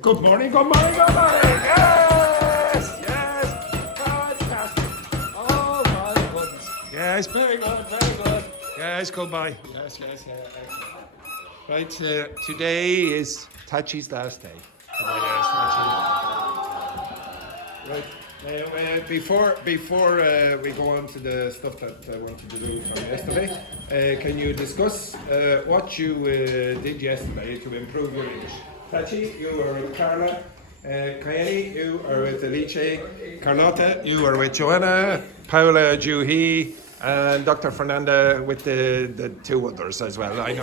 Good morning, good morning, good morning. Yes, yes. Fantastic. Oh my goodness. Yes, very good, very good. Yes, goodbye. Yes, yes, yeah. Excellent. Right, today is Tachi's last day. Today is Tachi. Right. Now, before we go on to the stuff that I wanted to do from yesterday, can you discuss what you did yesterday to improve your English? Tachi, you were with Carla. Kayeni, you are with Alice. Carlotta, you are with Joanna. Paula, Juhi, and Dr. Fernanda with the two others as well. I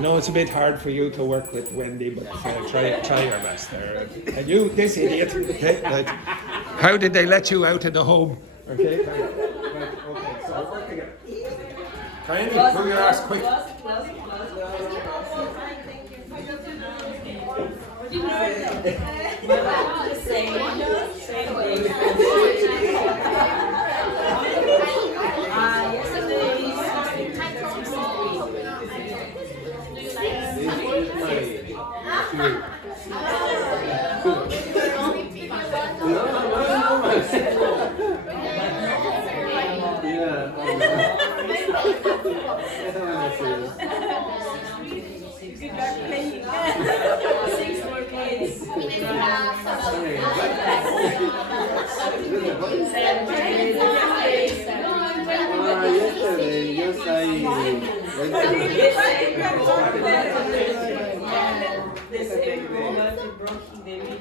know it's a bit hard for you to work with Wendy, but try your best there. And you, this idiot, okay, how did they let you out of the home? Okay, okay, so work together. Kayeni, pull your ass quick.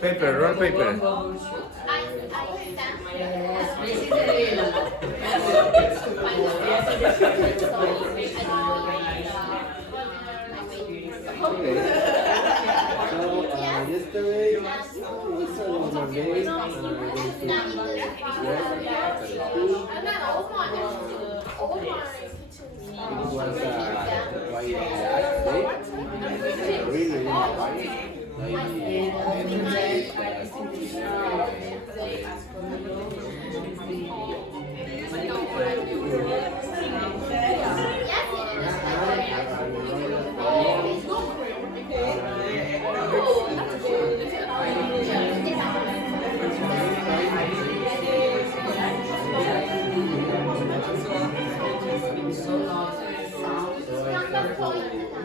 Paper, roll paper. Yesterday was my day. It was quite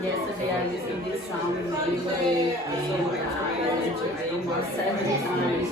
Yesterday I listened to this song and really almost 7 times.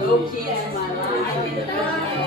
No kids in my life.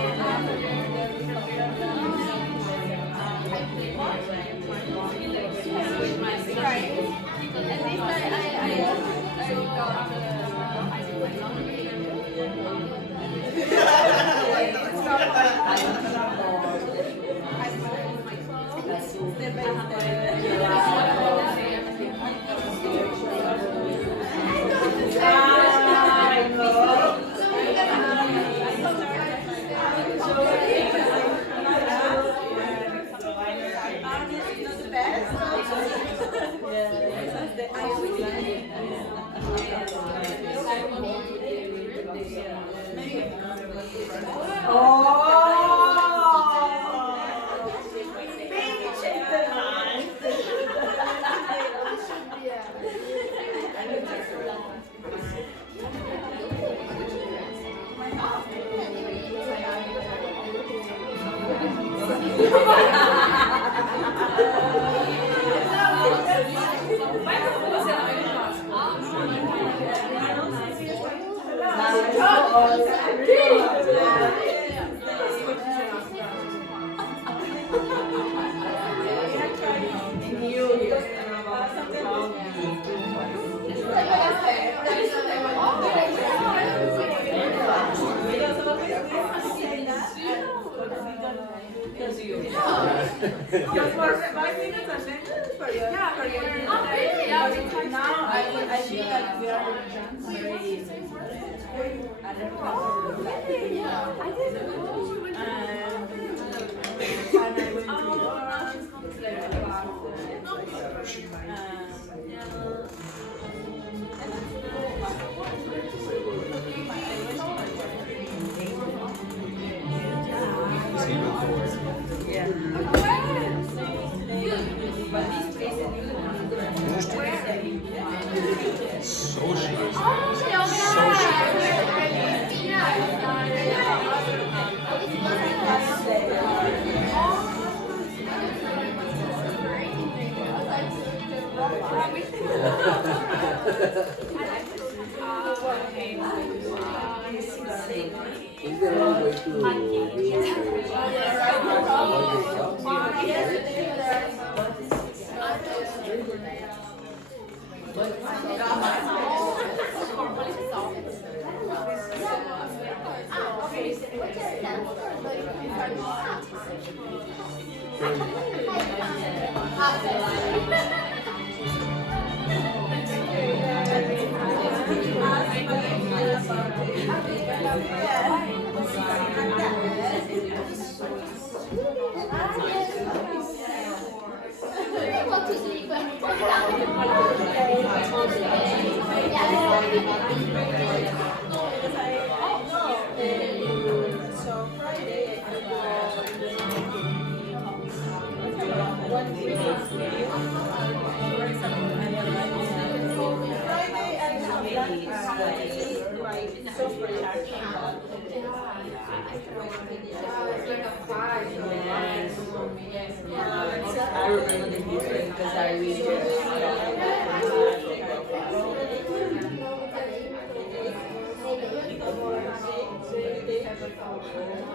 I remember the history because I read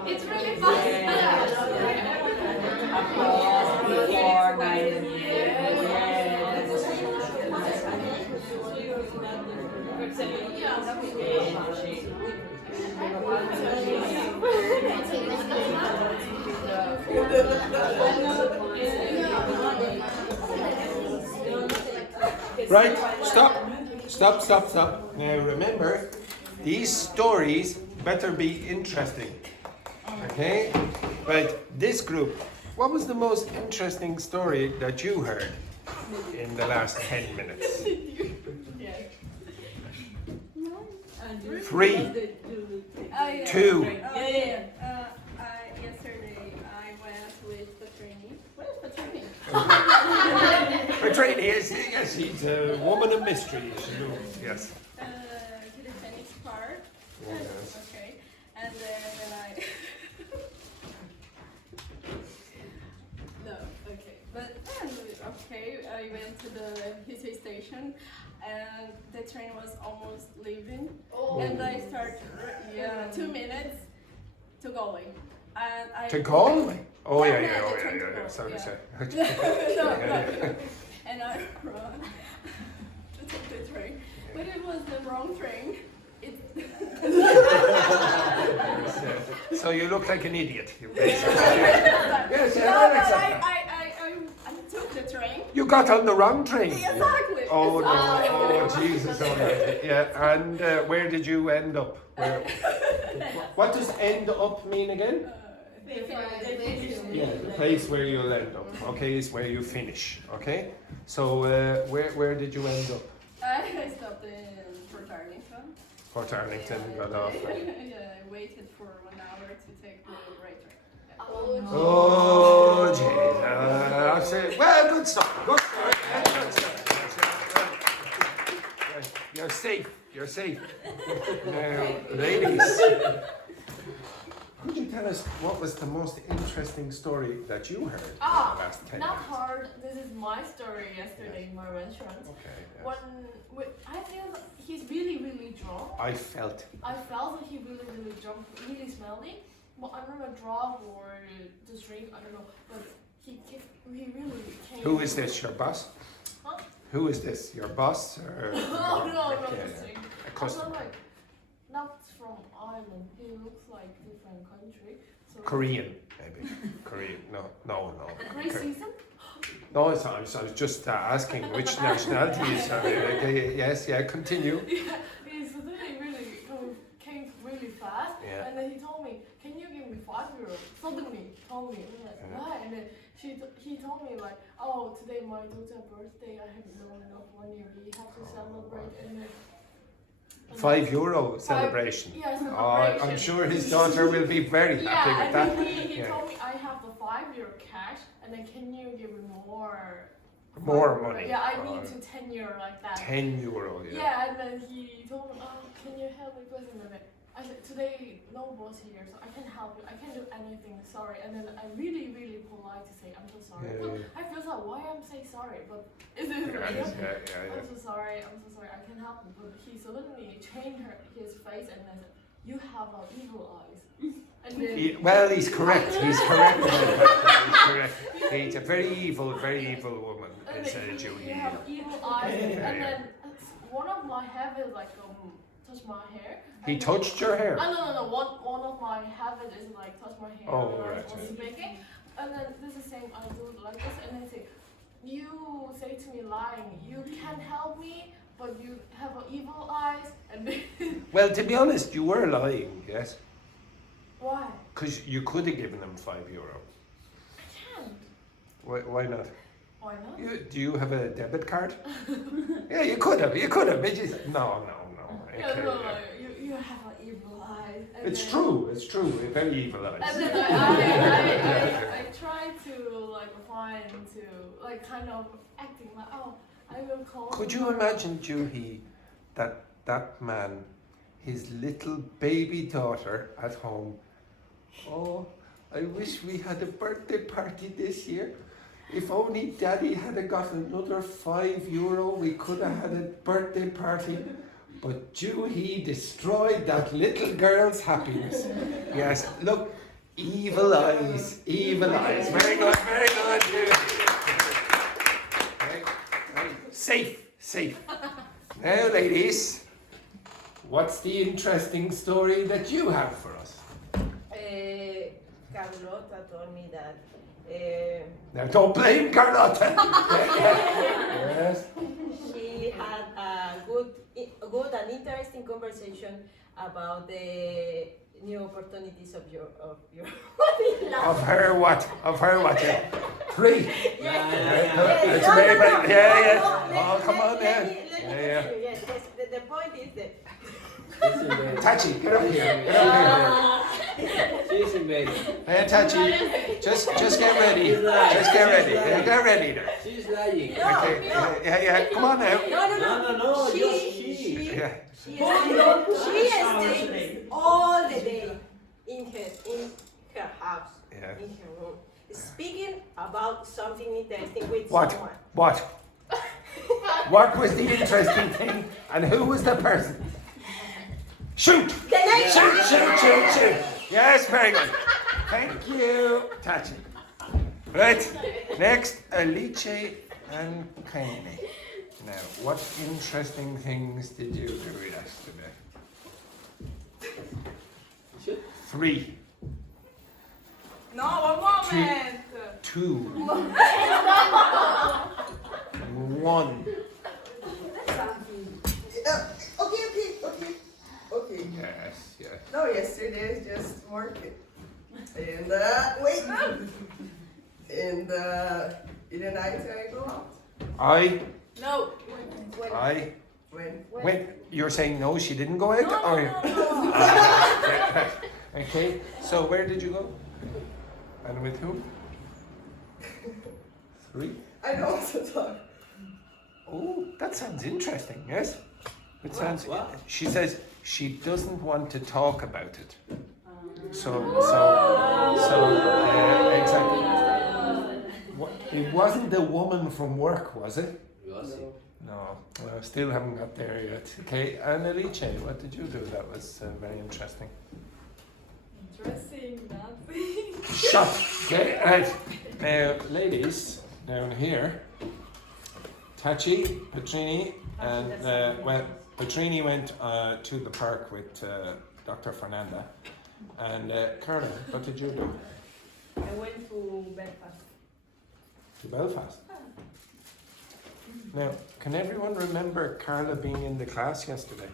It's really fun. before 9 Right, stop. Now remember, these stories better be interesting. Okay? Right, this group, what was the most interesting story that you heard in the last 10 minutes? 3, 2. Yesterday I went with the training. What is the training? A trainee, yes, she's a woman of mystery. Yes. To the tennis part. Yes. Okay. And then when I... No, okay. But then, okay, I went to the history station and the train was almost leaving. And I started, 2 minutes to going. And I... To Galway? Oh, No, yeah, no, yeah, the oh, train to yeah. Galway, Sorry, yeah. sorry. no. And I run to take the train. But it was the wrong train. So you look like an idiot. Yes, No, but I took the train. You got on the wrong train. Exactly. Oh, no. Exactly. Oh, Jesus. Almighty. Yeah, and where did you end up? Where? What does end up mean again? Yeah, the place where you'll end up. Okay, is where you finish. Okay, so where did you end up? I stopped in Port Arlington. Port Arlington, got off. Yeah, I waited for 1 hour to take the right train. Oh, Jesus. Well, good stuff. Good stuff. Good stuff. You're safe. You're safe. Now, ladies, could you tell us what was the most interesting story that you heard in the last 10 Not minutes? hard. This is my story yesterday in my restaurant. Okay. Yes. I feel he's really, really drunk. I felt. I felt that he really, really drunk, really smelly. But I don't know, drug or the drink, I don't know. But he really came. Who is this? Your boss? Huh? Who is this? Your boss? Or, No, not okay, the drink. a I'm customer. not like, not from Ireland. He looks like different country. So Korean, maybe. Korean. No. Great season. No, I was just asking which nationality is. Yes, yeah, continue. Yeah, he's really came really fast. Yeah. And then he told me, "Can you give me €5?" Suddenly he told me, I'm like, why? And then he told me like, "Oh, today my daughter's birthday. I have no enough money. We have to celebrate." And then €5 celebration. Yeah, Oh, celebration. I'm sure his daughter will be very happy with that. and then he Yeah. told me I have the €5 cash, and then can you give me more? More €5? money. Yeah, I need to €10 like that. €10, yeah. Yeah, and then he told me, "Oh, can you help me?" And then I said, "Today no boss here, so I can't help you. I can't do anything. Sorry." And then I really, really polite to say, "I'm so sorry." Yeah, But yeah. I feel like why I'm saying sorry, but is it Yeah, real? yeah. I'm so sorry. I can help you. But he suddenly changed his face and then said, "You have evil eyes." And then Well, he's correct. He's correct. He's correct. He's a very evil woman. and Is then Julie. you have evil eyes, Yeah, and yeah. then one of my habits like touch my hair. He and then- touched your hair. No. One of my habits is like touch my hair Oh, when right, I was yeah. speaking. And then this is the same, I do it like this, and then say, "You say to me lying, you can't help me, but you have evil eyes." And then, Well, to be honest, you were lying, yes? why? Because you could have given him €5. I can't. Why not? Why not? Do you have a debit card? Yeah, you could have. But you said, no. Okay, Yeah, no, yeah. you have evil eyes. And It's then- true. Very evil eyes. And then I try to like find to like kind of acting like, oh, I will call. Could you imagine, Juhi, that man, his little baby daughter at home? Oh, I wish we had a birthday party this year. If only Daddy had got another €5, we could have had a birthday party. But Juhi destroyed that little girl's happiness. Yes, look, evil eyes. Very good. Right. Safe. Now, ladies, what's the interesting story that you have for us? Carlota told me that Now, don't blame Carlotta. Yes. she had a good and interesting conversation about the new opportunities of your Of her what? Yeah. 3. Yes. It's very bad. Yeah. Oh, come on, Let man. me Yeah. tell you, yes, the point is that Tachi, get up here. She's in bed. Hey, Tachi, just get ready. Just get ready. Get ready there. She's lying. Okay. Yeah. Come on now. No, She just she. Yeah. stays all the day in her house, Yeah. in her room, speaking about something interesting with What? someone. What? What was the interesting thing? And who was the person? Shoot! The next Shoot! Yes, very good. Thank you, Tachi. Right. Next, Alice and Kenny. Now, what interesting things did you do yesterday? 3. No, one moment. 2. 1. Okay. Yes. No, yesterday I just working. And wait. And in the night I go out. No. When? You're saying no, she didn't go out? No. Okay, so where did you go? And with who? 3? I don't want to talk. Oh, that sounds interesting, yes? It sounds. What? She says she doesn't want to talk about it. So exactly. It wasn't the woman from work, was it? No, well, still haven't got there yet. Okay, and Alice, what did you do? That was very interesting. Dressing, nothing. Shut. Okay, right. Now, ladies, down here, Tachi, Petrini, and Petrini went to the park with Dr. Fernanda, and Carla, what did you do? I went to Belfast. To Belfast. Now, can everyone remember Carla being in the class yesterday?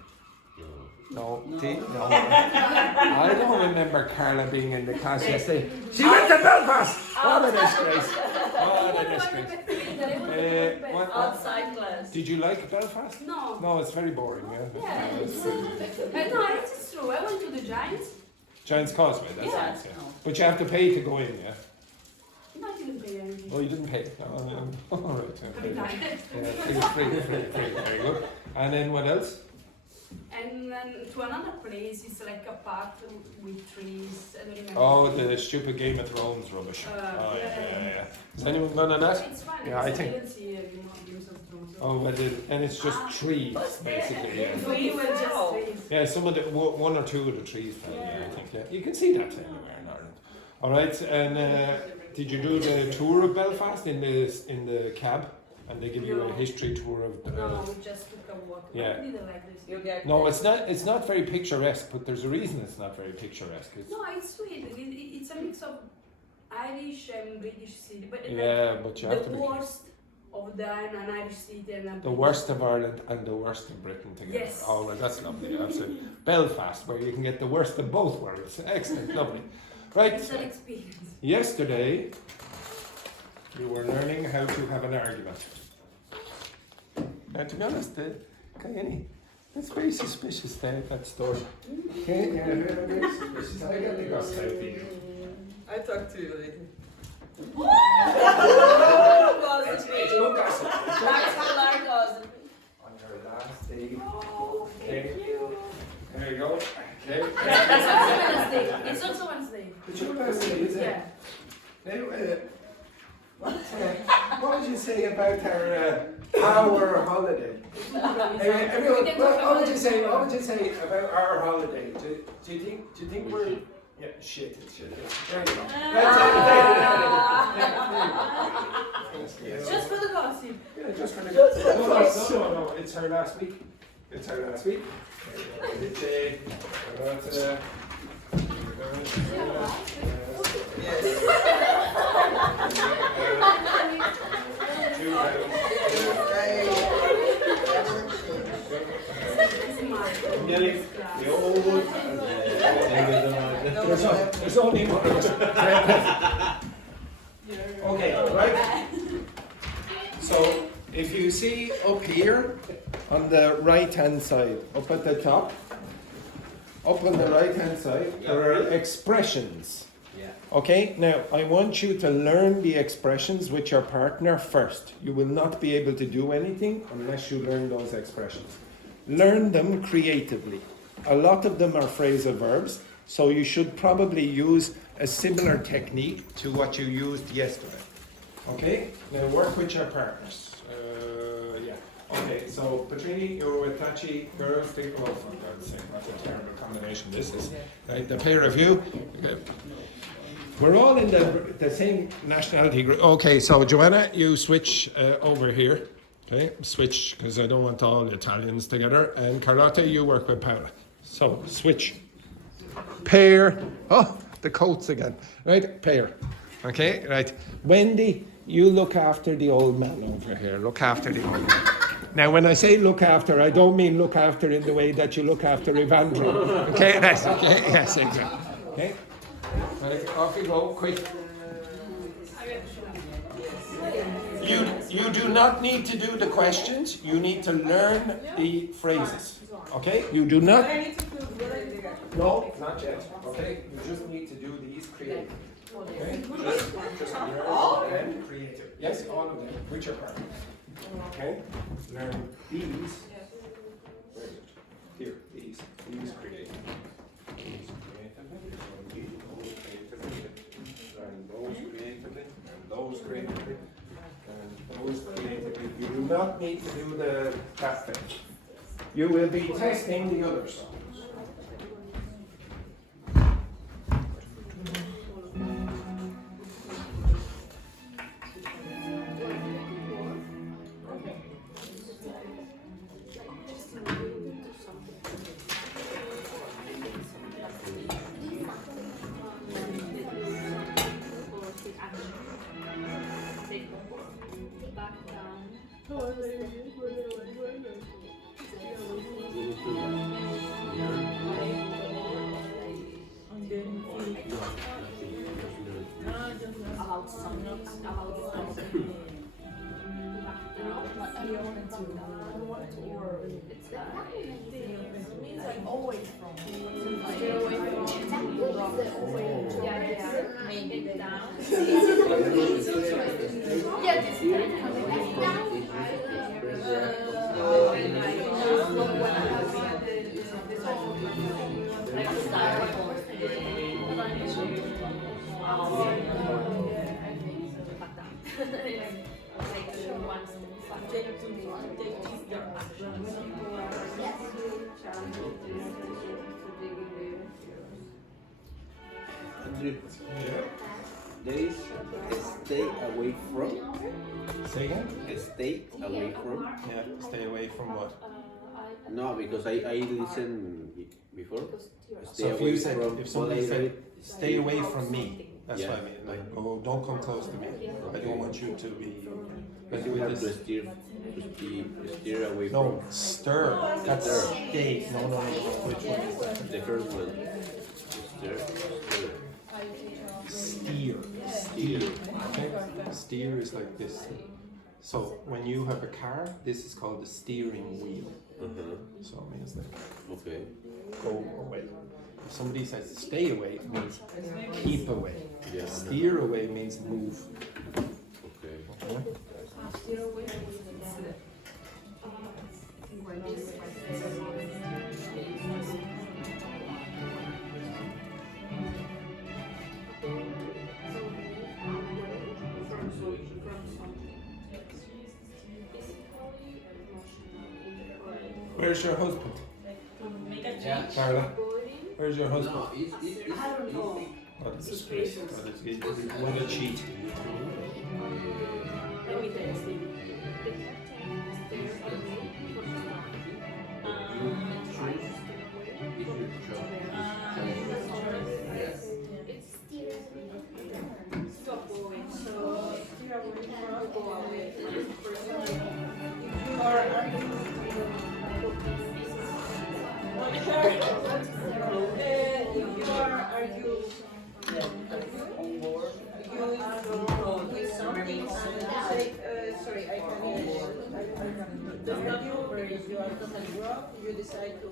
No. No. I don't remember Carla being in the class yesterday. She went to Belfast! What a disgrace. What a disgrace. What? Outside class. Did you like Belfast? No. No, it's very boring, yeah. Yeah. It's, No, it's true. I went to the Giants. Giant's Causeway, that's Yeah. nice, yeah. But you have to pay to go in, yeah? No, I didn't pay anything. Oh, you didn't pay? No, all right. Every time. Free, very good. And then what else? And then to another place, it's like a park with trees. I don't remember. Oh, the stupid Game of Thrones rubbish. Yeah. Is anyone gone on that? It's fun. Yeah, I think. didn't see Games of Thrones. Oh, but and it's just trees, basically. Yeah. We were just trees. Yeah, some of the one or two of the trees fell. Yeah, I think. Yeah, you can see that anywhere in Ireland. All right, and did you do the tour of Belfast in the cab? And they give you a history tour of. No, we just took a walk. Yeah. I didn't like this. You get No, it's not. It's not very picturesque, but there's a reason it's not very picturesque. It's, No, it's sweet. It's a mix of Irish and British city. But yeah, but you have the to be worst of an Irish city and a the worst of Ireland and the worst of Britain together. Yes. Oh, well, that's lovely. Absolutely. Belfast, where you can get the worst of both worlds. Excellent, lovely. Right. It's an experience. Yesterday, you were learning how to have an argument. Now, to be honest, it's very suspicious there at that store. Okay, very suspicious. I got the gossip out of you. I talk to you later. No gossip. On your last day. Okay. There you go. Okay. It's also Wednesday. It's also Wednesday. It's your last day, is it? Yeah. Now, what would you say about our holiday? Everyone, what would you say about our holiday? Do you think we're shit? It's shit. There you go. Just for the gossip. Yeah, just for the no, it's her last week. It's her last week. There's only one of us. Okay, right? So, if you see up here on the right hand side, up at the top, up on the right hand side, there are expressions. Yeah. Okay, now I want you to learn the expressions with your partner first. You will not be able to do anything unless you learn those expressions. Learn them creatively. A lot of them are phrasal verbs, so you should probably use a similar technique to what you used yesterday. Okay, now work with your partners. Yeah. Okay, so Petrini, you're with Tachi, girls, think, oh, for God's sake, what a terrible combination this is. Right, the pair of you. Okay. We're all in the same nationality group. Okay, so Joanna, you switch over here. Okay, switch, because I don't want all Italians together. And Carlotta, you work with Paola. So, switch. Pair. Oh, the coats again. Right, pair. Okay, right. Wendy, you look after the old man over here. Look after the old man. Now, when I say look after, I don't mean look after in the way that you look after Evandro. Okay, that's okay. Yes, exactly. Okay. Right, off you go, quick. You do not need to do the questions. You need to learn the phrases. Okay? You do not. No, not yet. Okay? You just need to do these creative. Okay? Just learn and creative. Yes, all of them. With your partner. Okay? Learn these. Where is it? Here, these. These creative. These creatively. Learn those creatively. And those creatively. And those creatively. You do not need to do the that thing. You will be testing the others. Days stay away from. Say again? Stay away from. Yeah, stay away from what? No, because I listened before. Stay So if away you said, from. if somebody what I said, read. stay away from me, that's Yeah. what I mean. Like, oh, don't come close to me. I don't want you to be. But you have to steer away No, from. stir. That's stay. No, no, no. Which one is that? The first one. Steer. Steer. Steer. Okay? Steer is like this. So when you have a car, this is called the steering wheel. So it means like Okay. go away. If somebody says stay away, it means keep away. Yeah. Steer away means move. Okay. Okay? Where's your husband? Carla? Where's your husband? No, it's What a disgrace. What a cheat. You decide to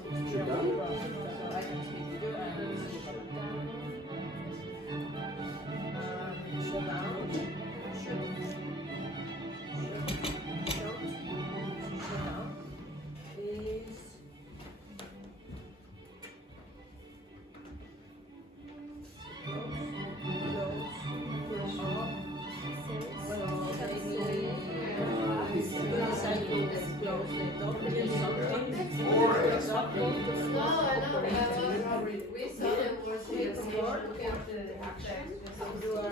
Dogme in some context. No, we saw them was with the word and the action. You are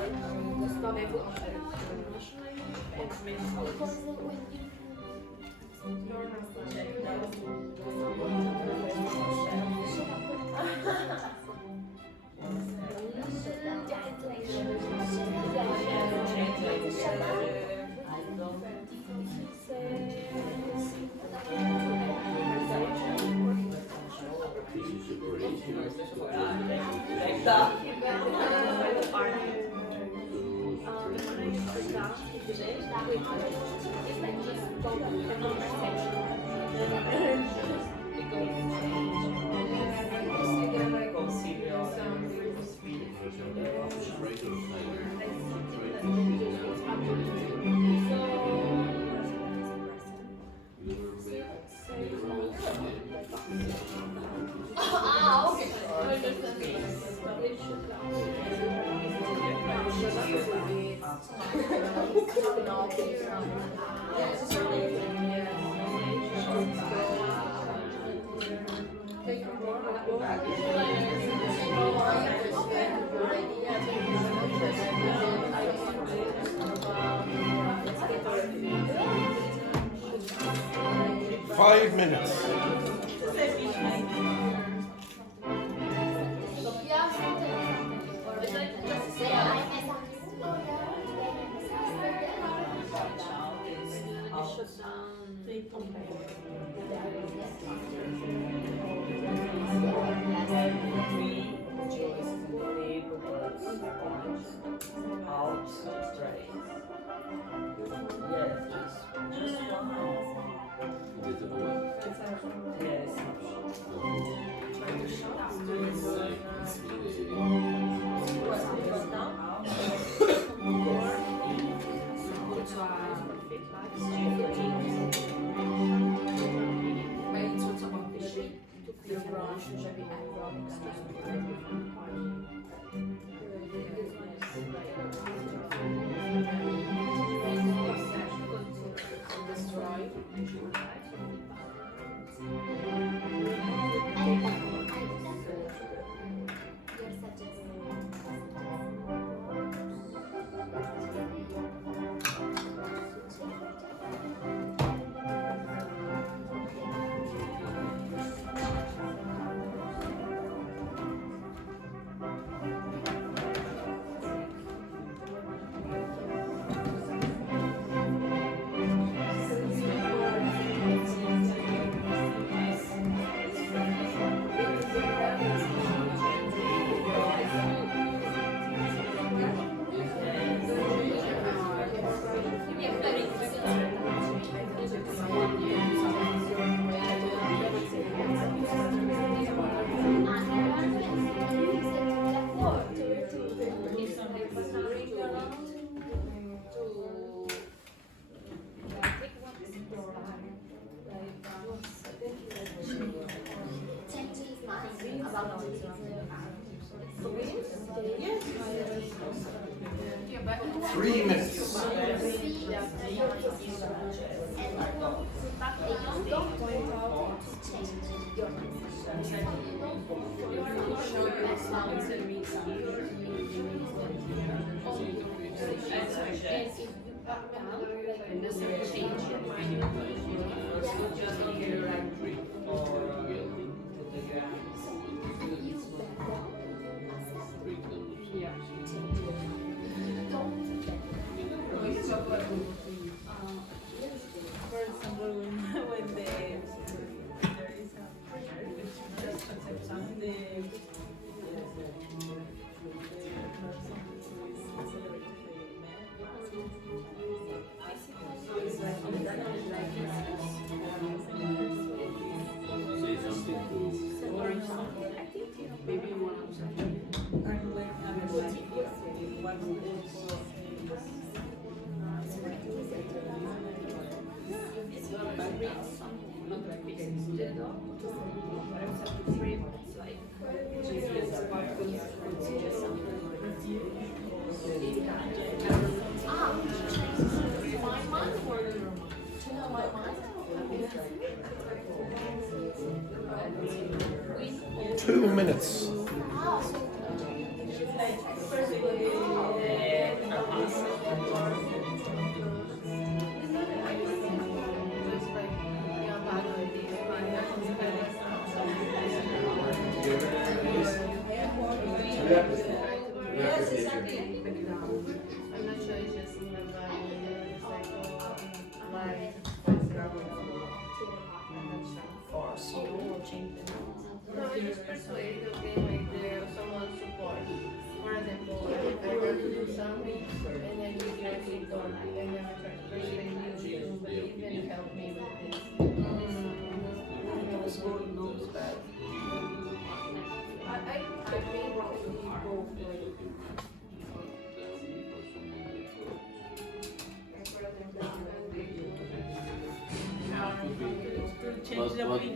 Five minutes. Three minutes. For example, when there is a just for example, Say something to Maybe one of them. 2 minutes. No, I just persuade, okay, like someone support. For example, if I want to do something and then you directly don't, then I try to persuade you to believe and help me with this. I think what we both like.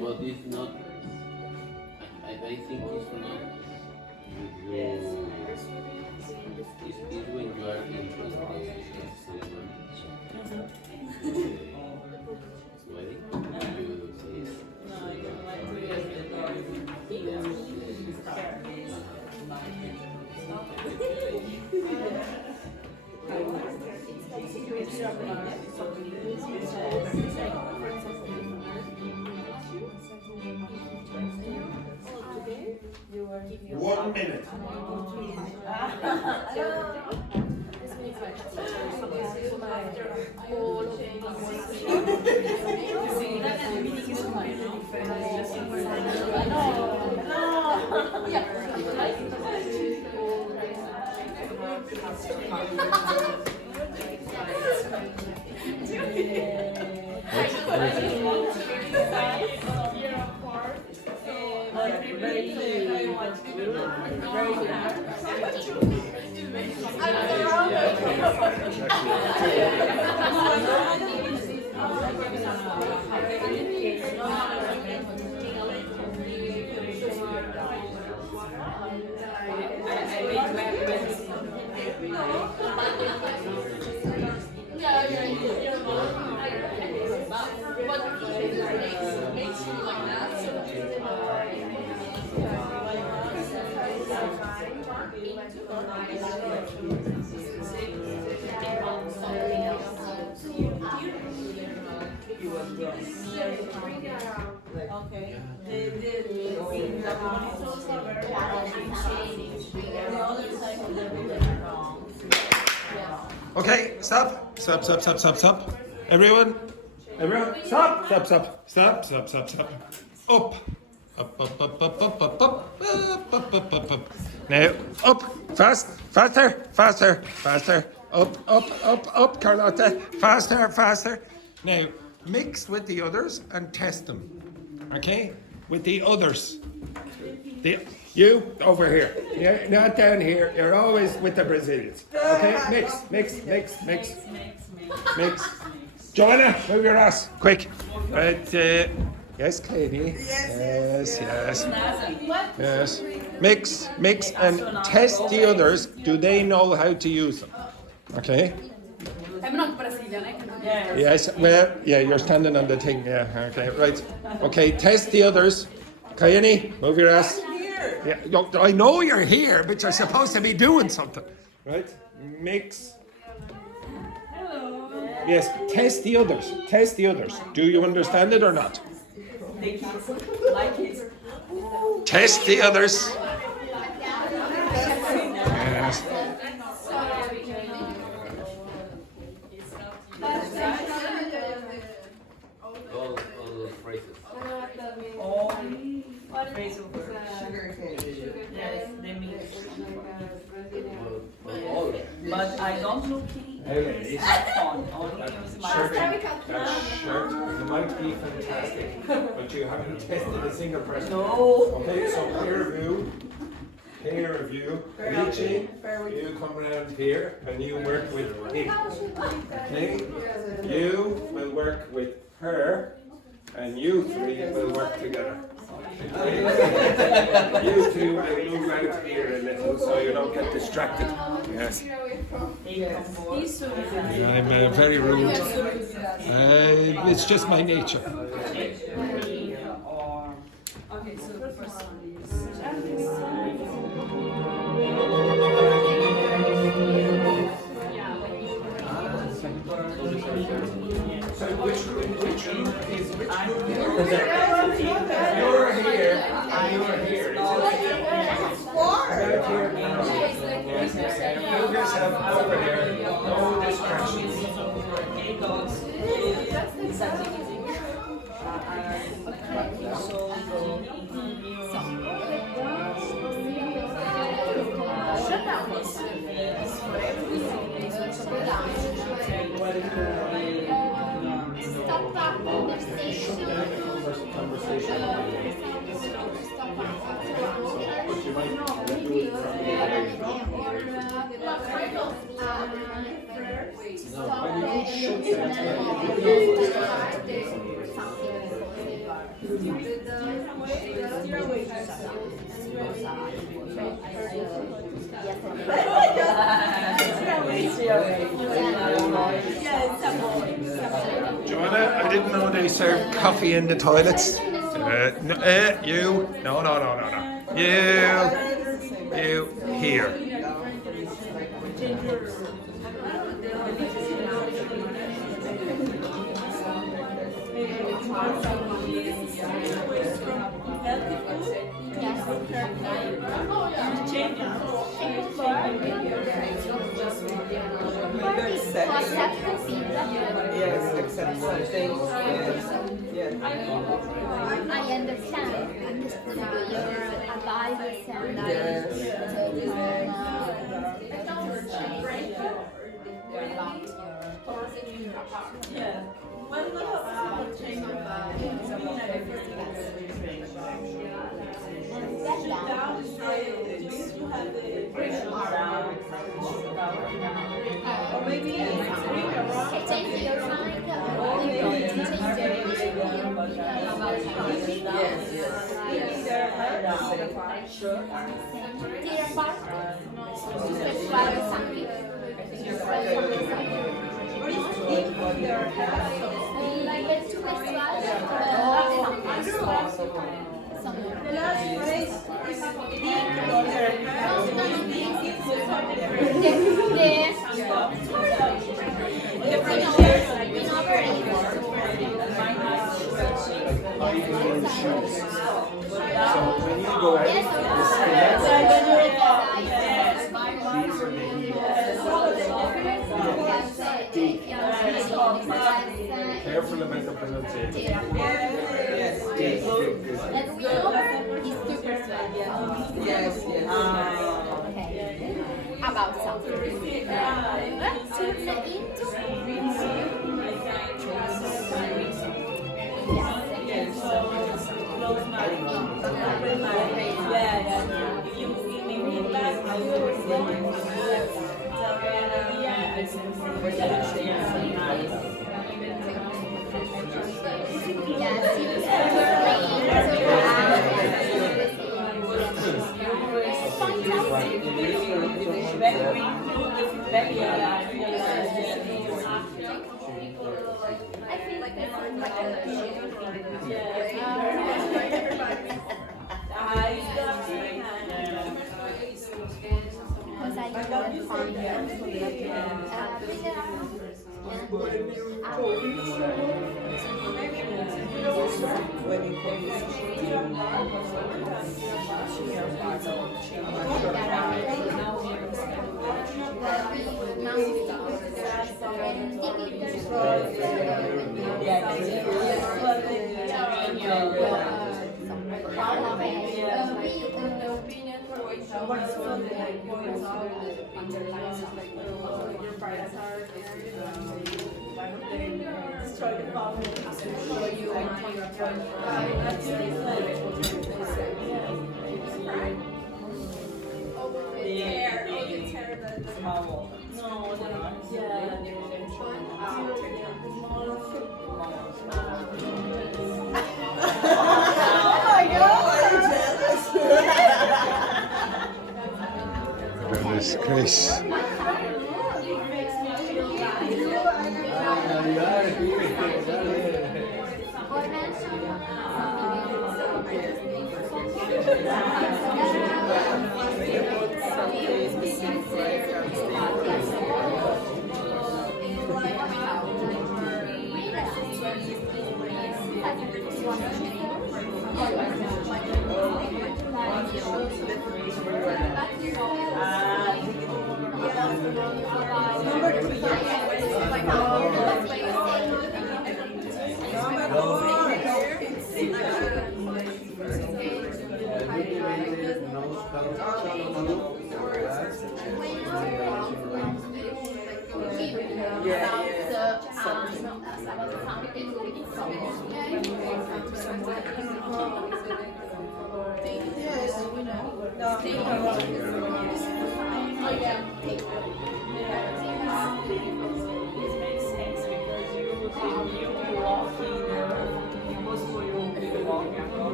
But it's not. I think it's not. It's when you are in this One minute. Okay, stop. Stop. Everyone, stop. Up. Now, up. Faster. Up, Carlotta. Faster. Now, mix with the others and test them. Okay? With the others. You over here. You're not down here. You're always with the Brazilians. Okay? Mix. Joanna, move your ass. Quick. Right. Yes, Katie. Yes. Mix and test the others. Do they know how to use them? Okay? I'm not Brazilian, I can do that. Yes, well, yeah, you're standing on the thing. Yeah, okay, right. Okay, test the others. Kayani, move your ass. Yeah, I know you're here, but you're supposed to be doing something. Right? Mix. Yes, test the others. Do you understand it or not? Test the others. Yes. all those phrases. Phrasal verbs. Sugar cane. Yes, they mix. All. But I don't look at phone. Only use my That shirt might be fantastic, but you haven't tested a single person. No. Okay, so peer review. Richie, you come around here and you work with him. Okay? You will work with her and you three will work together. Okay? You two will move out here a little so you don't get distracted. Yes. I'm very rude. It's just my nature. Okay, so the first one is So which group is which group? You're here and you're here. You guys have over there no distractions. Stop that conversation. Joanna, I didn't know they serve coffee in the toilets. You. No. You. Here. Yes, except some things. Yes. I understand your advice and Or maybe change your mind or you want to change your dear partner, special something. Like a two the last phrase is So when you go out, these are the heels. Careful about the pronunciation. Yes. Let's go. It's super fun. Yes. Okay. About something. Turn into. I feel like it's Goodness gracious. something with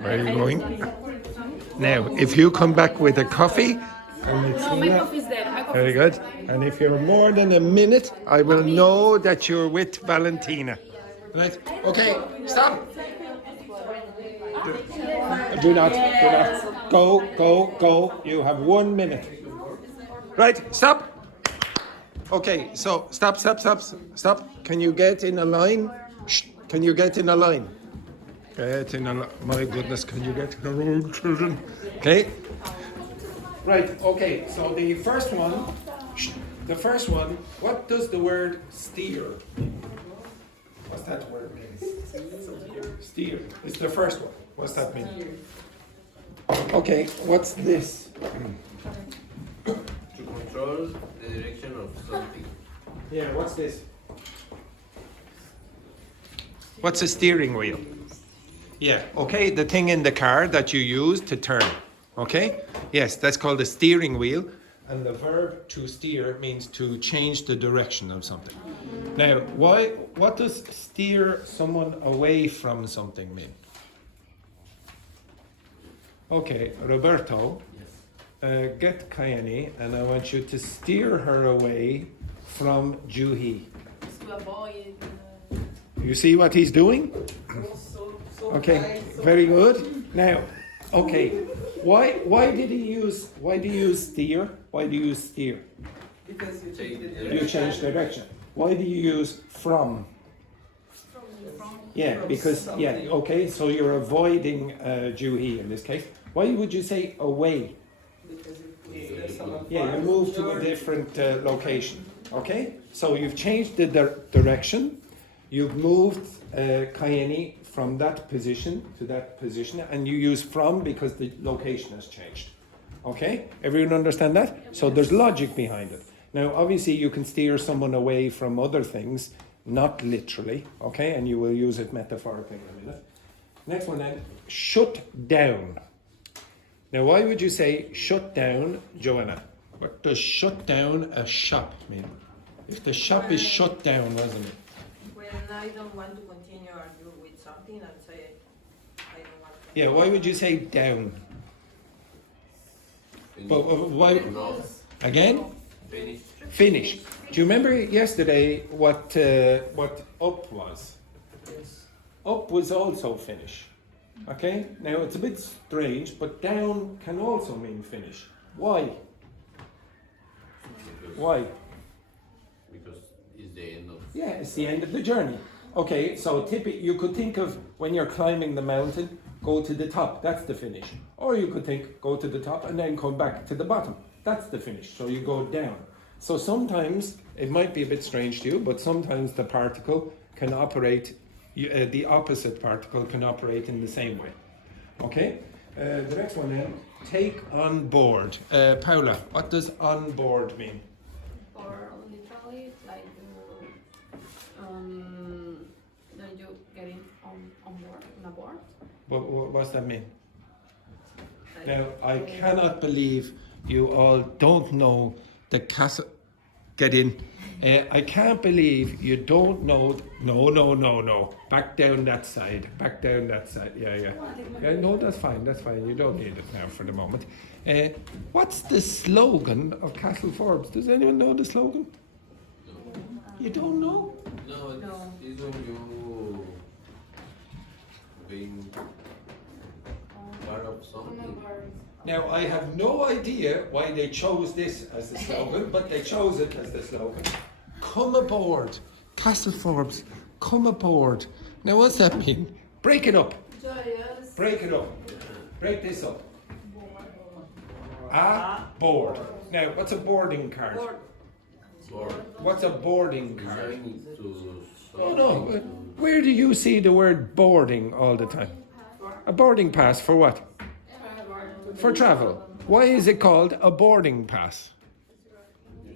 Where are you going? Now, if you come back with a coffee, and it's My coffee's there. My coffee. very good. And if you're more than a minute, I will know that you're with Valentina. Right? Okay, stop. Do not. Go. You have 1 minute. Right, stop. Okay, so stop. Can you get in a line? Shh. Can you get in a line? Get in a line. My goodness, can you get in a line, children? Okay. Right, okay, so the first one, what does the word steer? What's that word mean? Steer. It's the first one. What's that mean? Okay, what's this? To control the direction of something. Yeah, what's this? What's a steering wheel? Yeah, okay, the thing in the car that you use to turn. Okay? Yes, that's called a steering wheel. And the verb to steer means to change the direction of something. Now, what does steer someone away from something mean? Okay, Roberto, get Kayani, and I want you to steer her away from Juhi. To avoid. You see what he's doing? Okay, very good. Now, okay, why do you use steer? Why do you use steer? Because you Change change the the You change direction. Why do you use from? Yeah, because okay, so you're avoiding Juhi in this case. Why would you say away? Because there's some Yeah, you move to a different location. Okay, so you've changed the direction. You've moved Kayeni from that position to that position, and you use from because the location has changed. Okay, everyone understand that? So there's logic behind it. Now, obviously, you can steer someone away from other things, not literally. Okay, and you will use it metaphorically in a minute. Next one then, shut down. Now, why would you say shut down, Joanna? What does shut down a shop mean? If the shop is shut down, what does it mean? When I don't want to continue argue with something and say I don't want to. Yeah, why would you say down? Finish. But why? No. Again? Finish. Finish. Do you remember yesterday what up was? Up was also finish. Okay? Now it's a bit strange, but down can also mean finish. Why? Why? Because it's the end of. Yeah, it's the end of the journey. Okay, so you could think of when you're climbing the mountain, go to the top, that's the finish. Or you could think, go to the top and then come back to the bottom. That's the finish, so you go down. So sometimes, it might be a bit strange to you, but sometimes the particle can operate, the opposite particle can operate in the same way. Okay? The next one then, take on board. Paula, what does on board mean? Or literally, like that you getting on board, on a board. What's that mean? Now, I cannot believe you all don't know the castle. Get in. I can't believe you don't know. No. Back down that side. Yeah, no, that's fine. You don't need it now for the moment. What's the slogan of Castle Forbes? Does anyone know the slogan? You don't know? No, it's when you being part of something. Now, I have no idea why they chose this as the slogan, but they chose it as the slogan. Come aboard, Castle Forbes, come aboard. Now, what's that mean? Break it up. Break it up. Break this up. Board. Now, what's a boarding card? Board. What's a boarding card? Going to Oh no, where do you see the word boarding all the time? A boarding pass for what? For travel. Why is it called a boarding pass?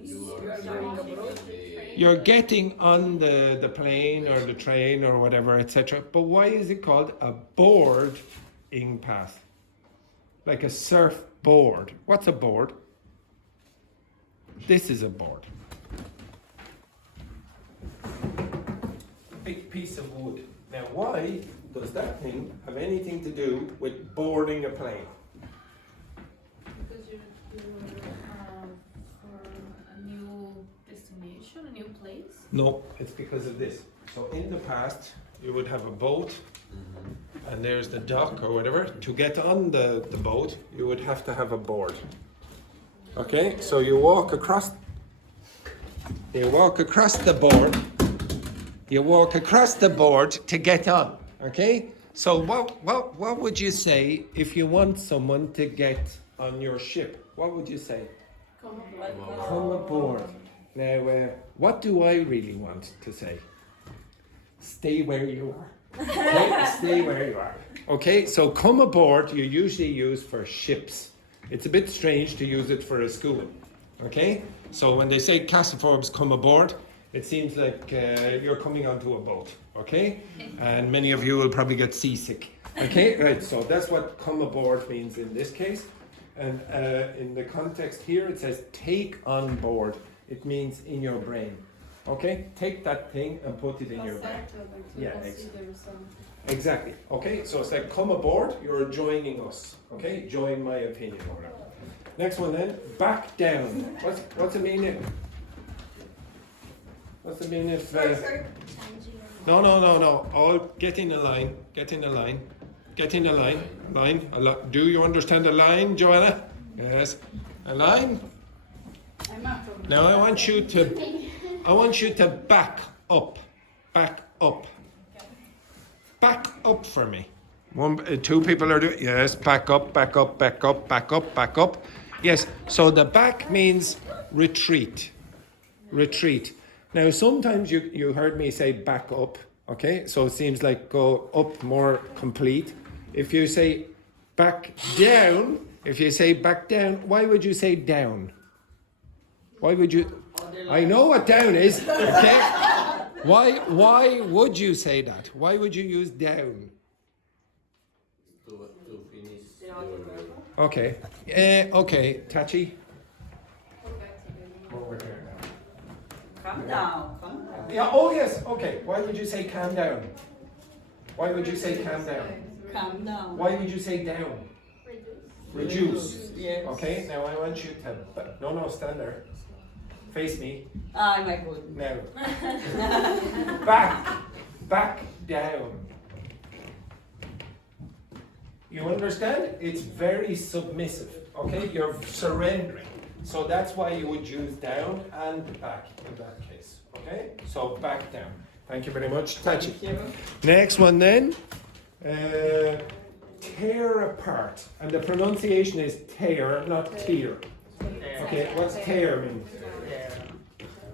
You are the You're getting on the plane or the train or whatever, etc. But why is it called a boarding pass? Like a surfboard. What's a board? This is a board. Big piece of wood. Now, why does that thing have anything to do with boarding a plane? Because you're for a new destination, a new place. No, it's because of this. So in the past, you would have a boat, and there's the dock or whatever. To get on the boat, you would have to have a board. Okay, so you walk across the board. You walk across the board to get on. Okay, so what would you say if you want someone to get on your ship? What would you say? Come aboard. Now, what do I really want to say? Stay where you are. Okay? Stay where you are. Okay, so come aboard you usually use for ships. It's a bit strange to use it for a school. Okay, so when they say Castleforbes come aboard, it seems like you're coming onto a boat. Okay, and many of you will probably get seasick. Okay, right, so that's what come aboard means in this case. And in the context here, it says take on board. It means in your brain. Okay, take that thing and put it in your brain. Yeah, exactly. Okay, so it's like come aboard, you're joining us. Okay, join my opinion or whatever. Next one then, back down. What's it mean if? What's it mean if? No. All get in a line. Get in a line. Get in a line. Line. Do you understand a line, Joanna? Yes. A line. Now I want you to back up. Back up. Back up for me. Two people are doing. Yes. Back up. Back up. Back up. Back up. Back up. Yes. So the back means retreat. Retreat. Now, sometimes you heard me say back up, okay? So it seems like go up more complete. If you say back down, why would you say down? Why would you? I know what down is, okay? Why would you say that? Why would you use down? to finish your Okay. Okay, Tachi. Over here now. Calm down. Yeah, oh yes, okay. Why would you say calm down? Why would you say calm down? Calm down. Why would you say down? Reduce. Yes. Okay, now I want you to... No, stand there. Face me. Ah, my God. Now. Back down. You understand? It's very submissive, okay? You're surrendering. So that's why you would use down and back in that case, okay? So back down. Thank you very much. Tachi. Next one then. Tear apart. And the pronunciation is tear, not tear. Okay, what's tear mean?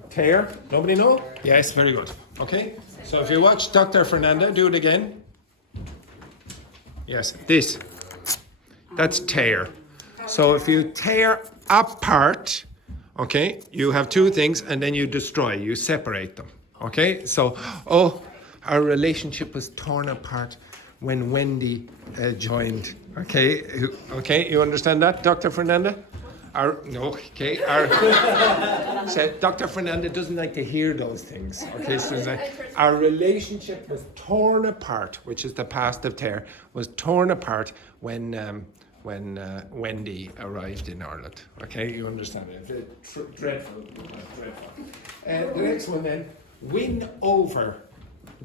Tear? Nobody know? Yes, very good. Okay, so if you watch Dr. Fernanda, do it again. Yes, this. That's tear. So if you tear apart, okay, you have two things and then you destroy, you separate them. Okay, so, our relationship was torn apart when Wendy joined. Okay, you understand that, Dr. Fernanda? So Dr. Fernanda doesn't like to hear those things. Okay, so our relationship was torn apart, which is the past of tear, was torn apart when Wendy arrived in Ireland. Okay, you understand it? It's dreadful. The next one then, win over.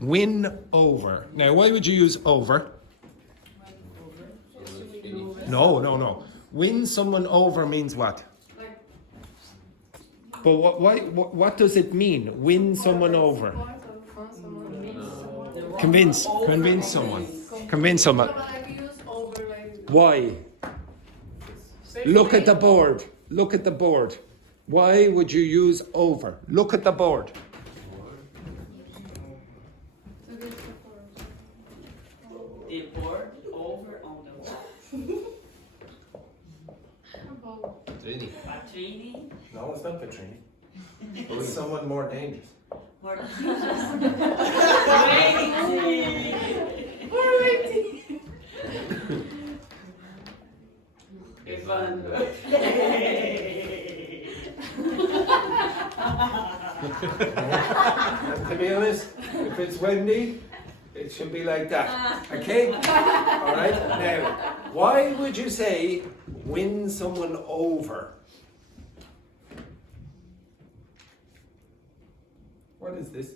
Win over. Now, why would you use over? No. Win someone over means what? But what does it mean? Win someone over. Convince someone. Convince someone. Why? Look at the board. Look at the board. Why would you use over? Look at the board. The board over on the wall. training. Patrine. No, it's not Petrini. Is someone more dangerous? And to be honest, if it's Wendy, it should be like that. Okay? All right? Now, why would you say win someone over? What is this?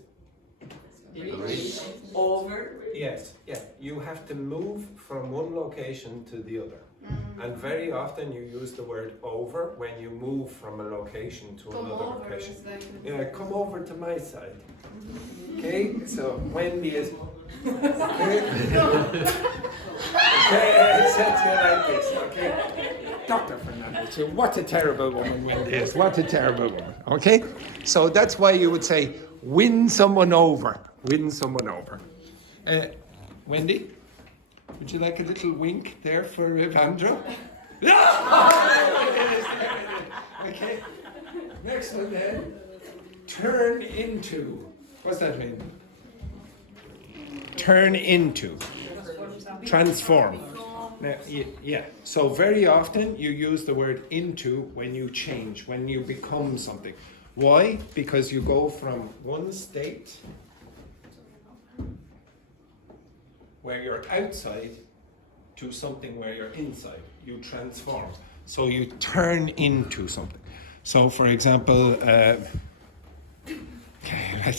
Over. Yes, yeah. You have to move from one location to the other. And very often you use the word over when you move from a location to another location. Yeah, come over to my side. Okay, so Wendy is. Okay, it's like this. Okay, Dr. Fernandez, what a terrible woman Wendy is. What a terrible woman. Okay, so that's why you would say win someone over. Win someone over. Wendy, would you like a little wink there for Evandro? Okay. Next one then. Turn into. What's that mean? Turn into. Transform. Now, yeah. So very often you use the word into when you change, when you become something. Why? Because you go from one state where you're outside to something where you're inside. You transform. So you turn into something. So for example,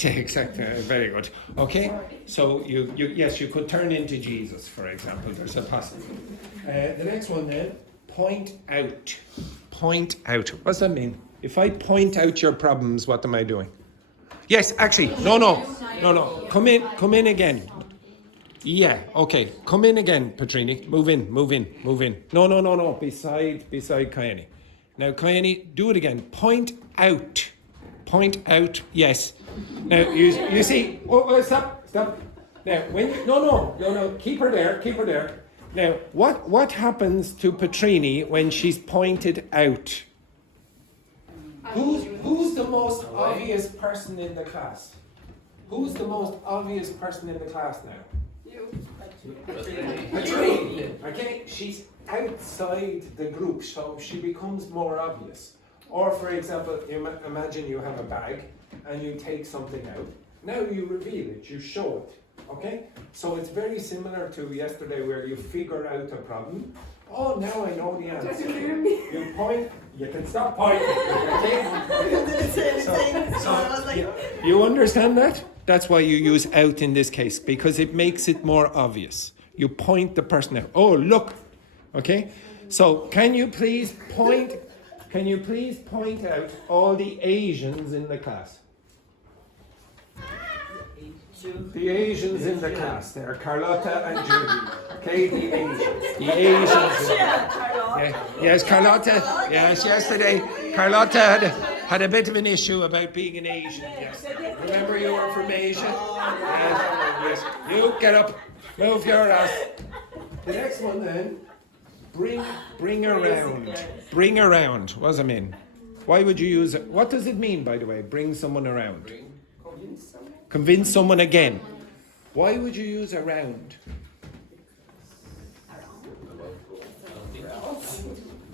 exactly, very good. Okay, so you could turn into Jesus, for example. There's a possibility. The next one then, point out. Point out. What's that mean? If I point out your problems, what am I doing? Yes, actually, no. Come in again. Yeah, okay. Come in again, Petrini. Move in. No. Beside Kayani. Now, Kayani, do it again. Point out. Yes. Now, you see. Oh, stop. Now, no. Keep her there. Now, what happens to Petrini when she's pointed out? Who's the most obvious person in the class? Who's the most obvious person in the class now? Petrini. Okay, she's outside the group, so she becomes more obvious. Or, for example, imagine you have a bag and you take something out. Now you reveal it, you show it. Okay? So it's very similar to yesterday where you figure out a problem. Oh, now I know the answer. You point, you can stop pointing. Okay? You understand that? That's why you use out in this case, because it makes it more obvious. You point the person out. Oh, look. Okay? So can you please point out all the Asians in the class? The Asians in the class. They are Carlotta and Judy. Okay, the Asians. Yes, Carlotta. Yes, yesterday Carlotta had a bit of an issue about being an Asian. Yes. Remember you were from Asia? Yes. You get up. Move your ass. The next one then. Bring around. Bring around. What does it mean? Why would you use it? What does it mean, by the way? Bring someone around. Convince someone again. Why would you use around?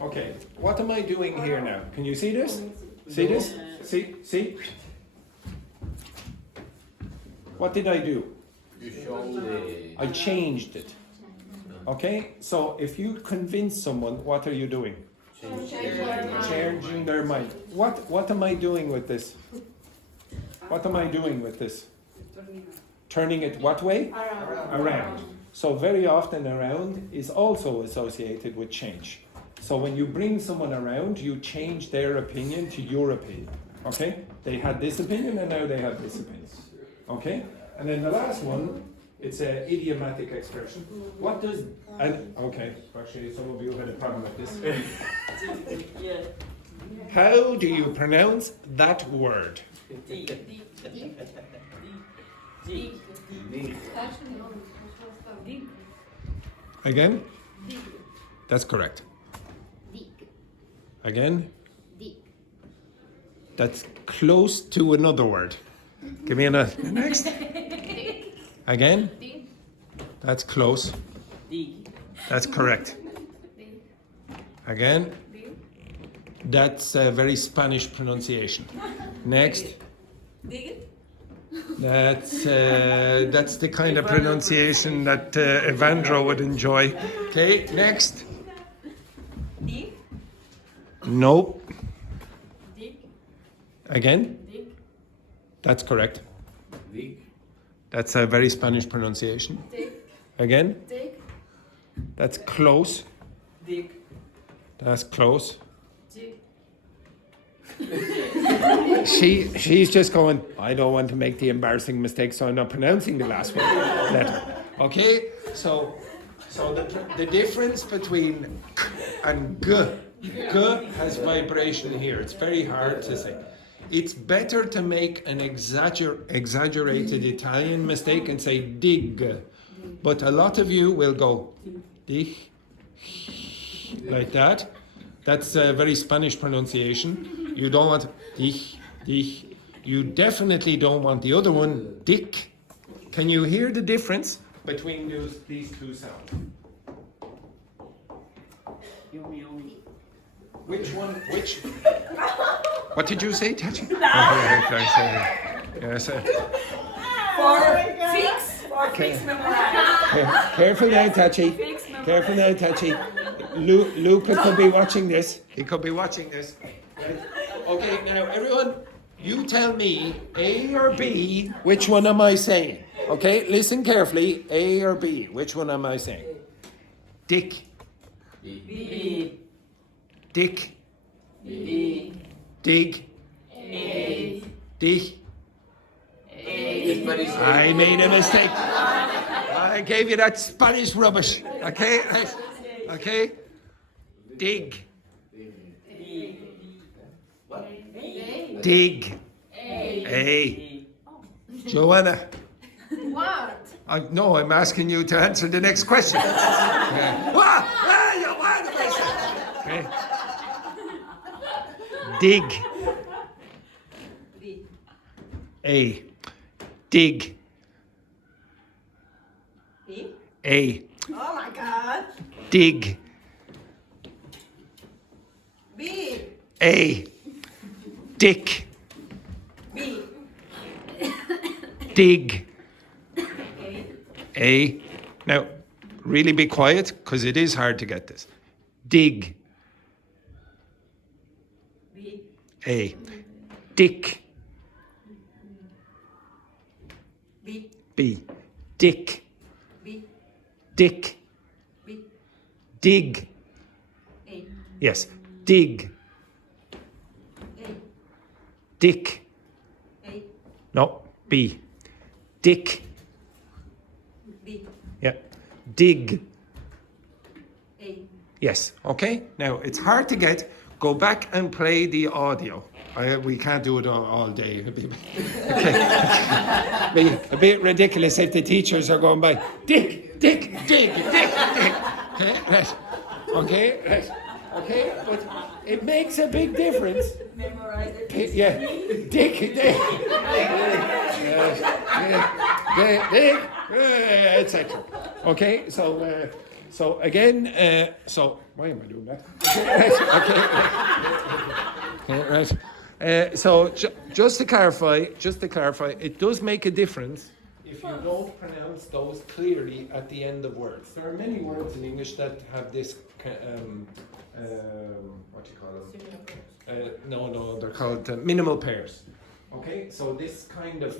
Okay, what am I doing here now? Can you see this? See this? See? What did I do? I changed it. Okay, so if you convince someone, what are you doing? Changing their mind. What am I doing with this? What am I doing with this? Turning it what way? Around. So very often around is also associated with change. So when you bring someone around, you change their opinion to your opinion. Okay? They had this opinion and now they have this opinion. Okay? And then the last one, it's an idiomatic expression. What does... okay, actually some of you had a problem with this. How do you pronounce that word? Again? That's correct. Again? that's close to another word. Give me another. Next. Again. Dig. That's close. That's correct. Again. Dig. That's a very Spanish pronunciation. Next. Dig. That's the kind of pronunciation that Evandro would enjoy. Okay, next. Dig. Nope. Dig. Again. Dig. That's correct. Dig. That's a very Spanish pronunciation. Dig. Again. Dig. That's close. Dig. That's close. Dig. She's just going, I don't want to make the embarrassing mistake, so I'm not pronouncing the last one. Letter. Okay? So the difference between k and g has vibration here. It's very hard to say. It's better to make an exaggerated Italian mistake and say dig. But a lot of you will go dig like that. That's a very Spanish pronunciation. You don't want dich, dich. You definitely don't want the other one, dick. Can you hear the difference between these two sounds? Which one? Which? What did you say, Tachi? Yes. Fix memorize. Careful now, Tachi. Careful now, Tachi. Luca could be watching this. He could be watching this. Right? Okay, now everyone, you tell me A or B, which one am I saying? Okay, listen carefully. A or B, which one am I saying? Dick. B. Dick. B. Dig. A. Dig. A. I made a mistake. I gave you that Spanish rubbish. Okay? Right. Okay? Dig. Dig. A. Joanna. What? No, I'm asking you to answer the next question. Okay. Okay. Dig. B. A. Dig. B. A. Oh my God. Dig. B. A. Dick. B. Dig. A. A. Now, really be quiet because it is hard to get this. Dig. B. A. Dick. B. B. Dick. B. Dick. B. Dig. A. Yes. Dig. A. Dick. A. No. B. Dick. B. Yeah. Dig. A. Yes. Okay. Now it's hard to get. Go back and play the audio. We can't do it all day. It'd be, be a bit ridiculous if the teachers are going by. Dig, dig, dig, dig, dig. Okay. Right. Okay. Right. Okay. But it makes a big difference. Memorize it. Yeah. Dig, dig. Dig, etc. Okay. So again. So why am I doing that? Okay. Right. So just to clarify, it does make a difference if you don't pronounce those clearly at the end of words. There are many words in English that have this, what do you call them? No, they're called minimal pairs. Okay, so this kind of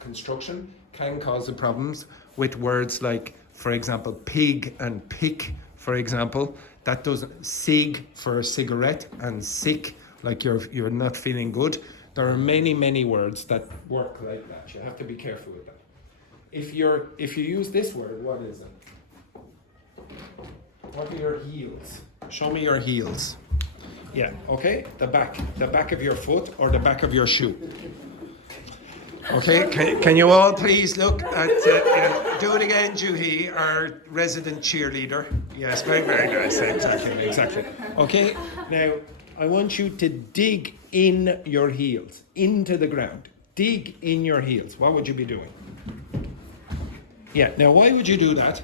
construction can cause the problems with words like, for example, pig and pick, for example. That doesn't, sig for a cigarette and sick, like you're not feeling good. There are many words that work like that. You have to be careful with that. If you use this word, what is it? What are your heels? Show me your heels. Yeah, okay? The back of your foot or the back of your shoe. Okay, can you all please look at, do it again, Juhi, our resident cheerleader. Yes, very nice, exactly. Okay, now I want you to dig in your heels, into the ground. Dig in your heels. What would you be doing? Yeah, now why would you do that?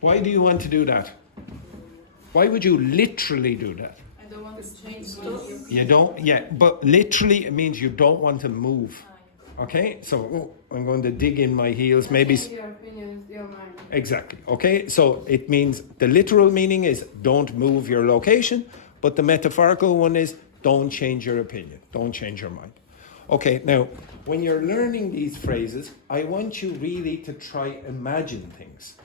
Why do you want to do that? Why would you literally do that? I don't want to change stuff. You don't, yeah, but literally it means you don't want to move. Okay, so I'm going to dig in my heels, maybe. Your opinion is your mind. Exactly. Okay, so it means the literal meaning is don't move your location, but the metaphorical one is don't change your opinion, don't change your mind. Okay, now when you're learning these phrases, I want you really to try imagine things,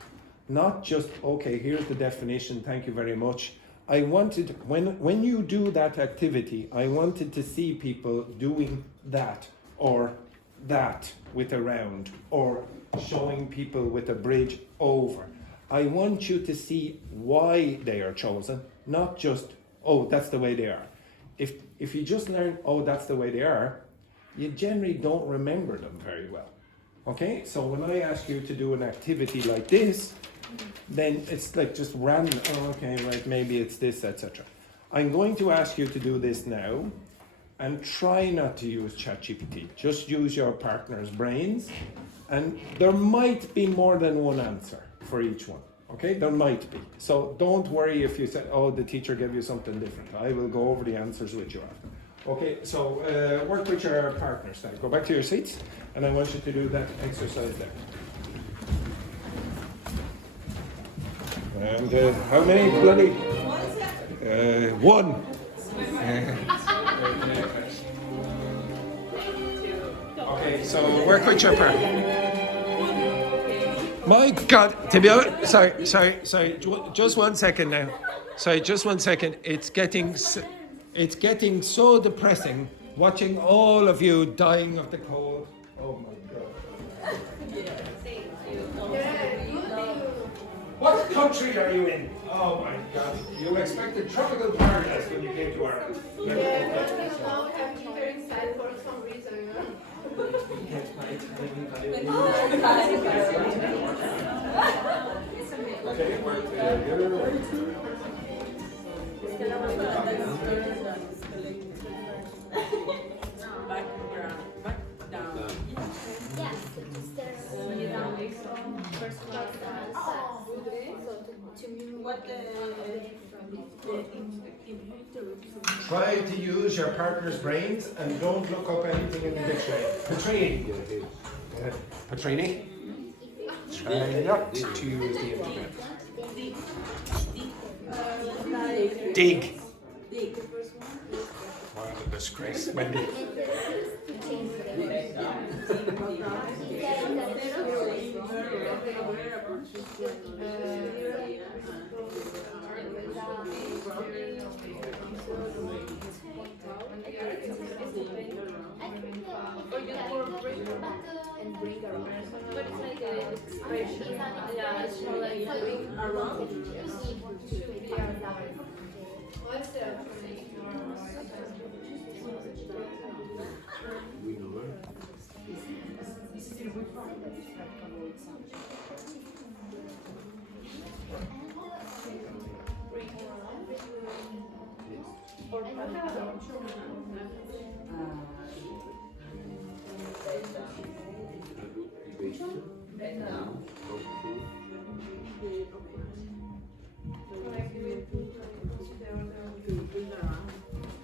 not just okay. Here's the definition. Thank you very much. I wanted when you do that activity, I wanted to see people doing that or that with a round or showing people with a bridge over. I want you to see why they are chosen, not just, oh, that's the way they are. If you just learn, oh, that's the way they are, you generally don't remember them very well. Okay, so when I ask you to do an activity like this, then it's like just random, oh, okay, right, maybe it's this, etc. I'm going to ask you to do this now, and try not to use ChatGPT. Just use your partner's brains, and there might be more than one answer for each one. Okay, there might be. So don't worry if you say, oh, the teacher gave you something different. I will go over the answers with you after. Okay, so work with your partners now. Go back to your seats, and I want you to do that exercise there. And how many bloody? One. Okay, so work with your partner. My God, to be honest, sorry, just 1 second now. Sorry, just 1 second. It's getting so depressing watching all of you dying of the cold. Oh my God. What country are you in? Oh my God. You expected tropical paradise when you came to Ireland. Okay, work together. Try to use your partner's brains and don't look up anything in the dictionary. Petrini? Try not to use the internet. Dig. What a disgrace, Wendy. And bring around. But it's like a expression. Yeah, it's more like bring around. What's the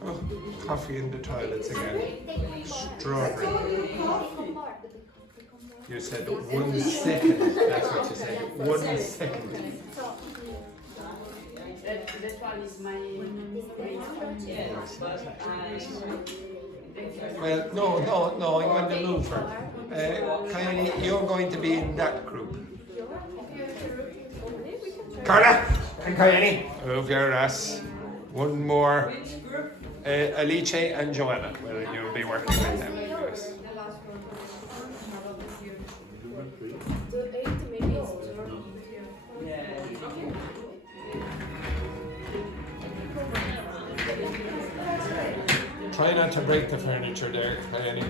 Oh, coffee in the toilets again. Strawberry. You said 1 second. That's what you said. 1 second. That one is my Well, no, I'm going to move her. Kylie, you're going to be in that group. Carla and Kylie, move your ass. One more. Alice and Joanna. Well, you'll be working with them. Yes. Try not to break the furniture there, Kylie.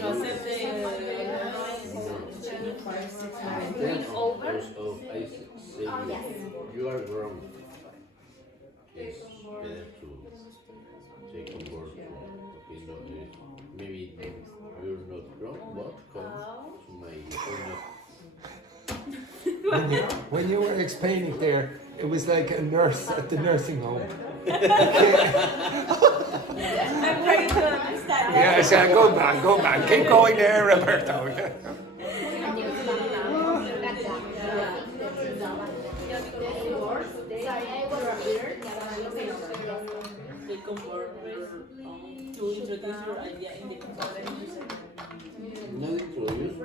No. you are wrong. It's better to take on board. Okay, no, maybe you're not wrong, but come to my point When you were explaining there, it was like a nurse at the nursing home. I'm trying to understand. Yes, go back. Keep going there, Roberto. Take on board to introduce your idea in the conversation. Not introduce.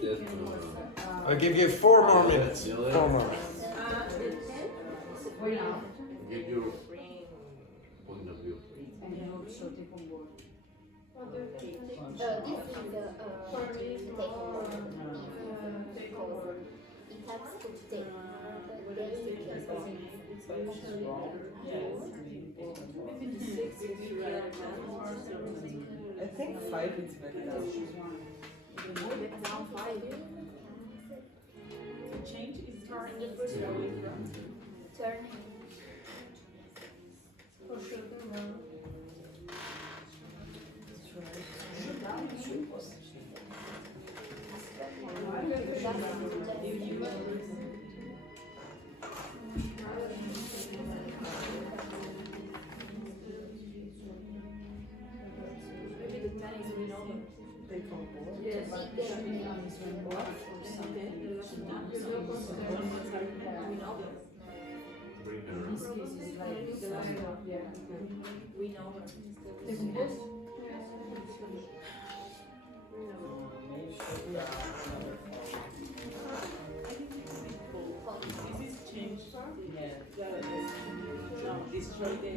Just, I'll give you 4 more minutes. 4 more. give your point of view. This is it has to take. I think 5 is better. Change is Turn. Take on board. Bring her This is change. No, destroy the.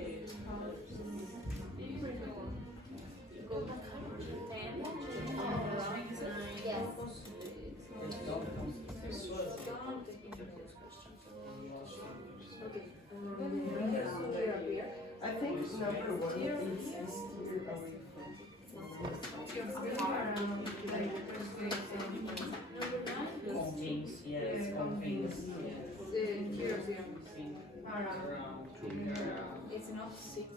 I think number 1 is steer away from. It's not 6.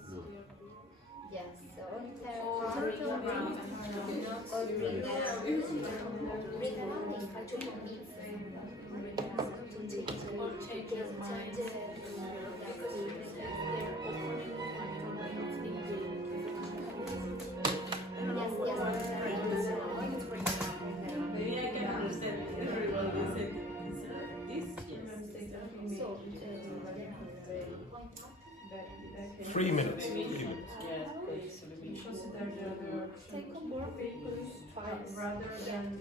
Yes, so turn around. Or bring around. Bring around is actually Or change your mind. Maybe I can understand everyone who said this. Yes. 3 minutes. 3 minutes. Take on board vehicles rather than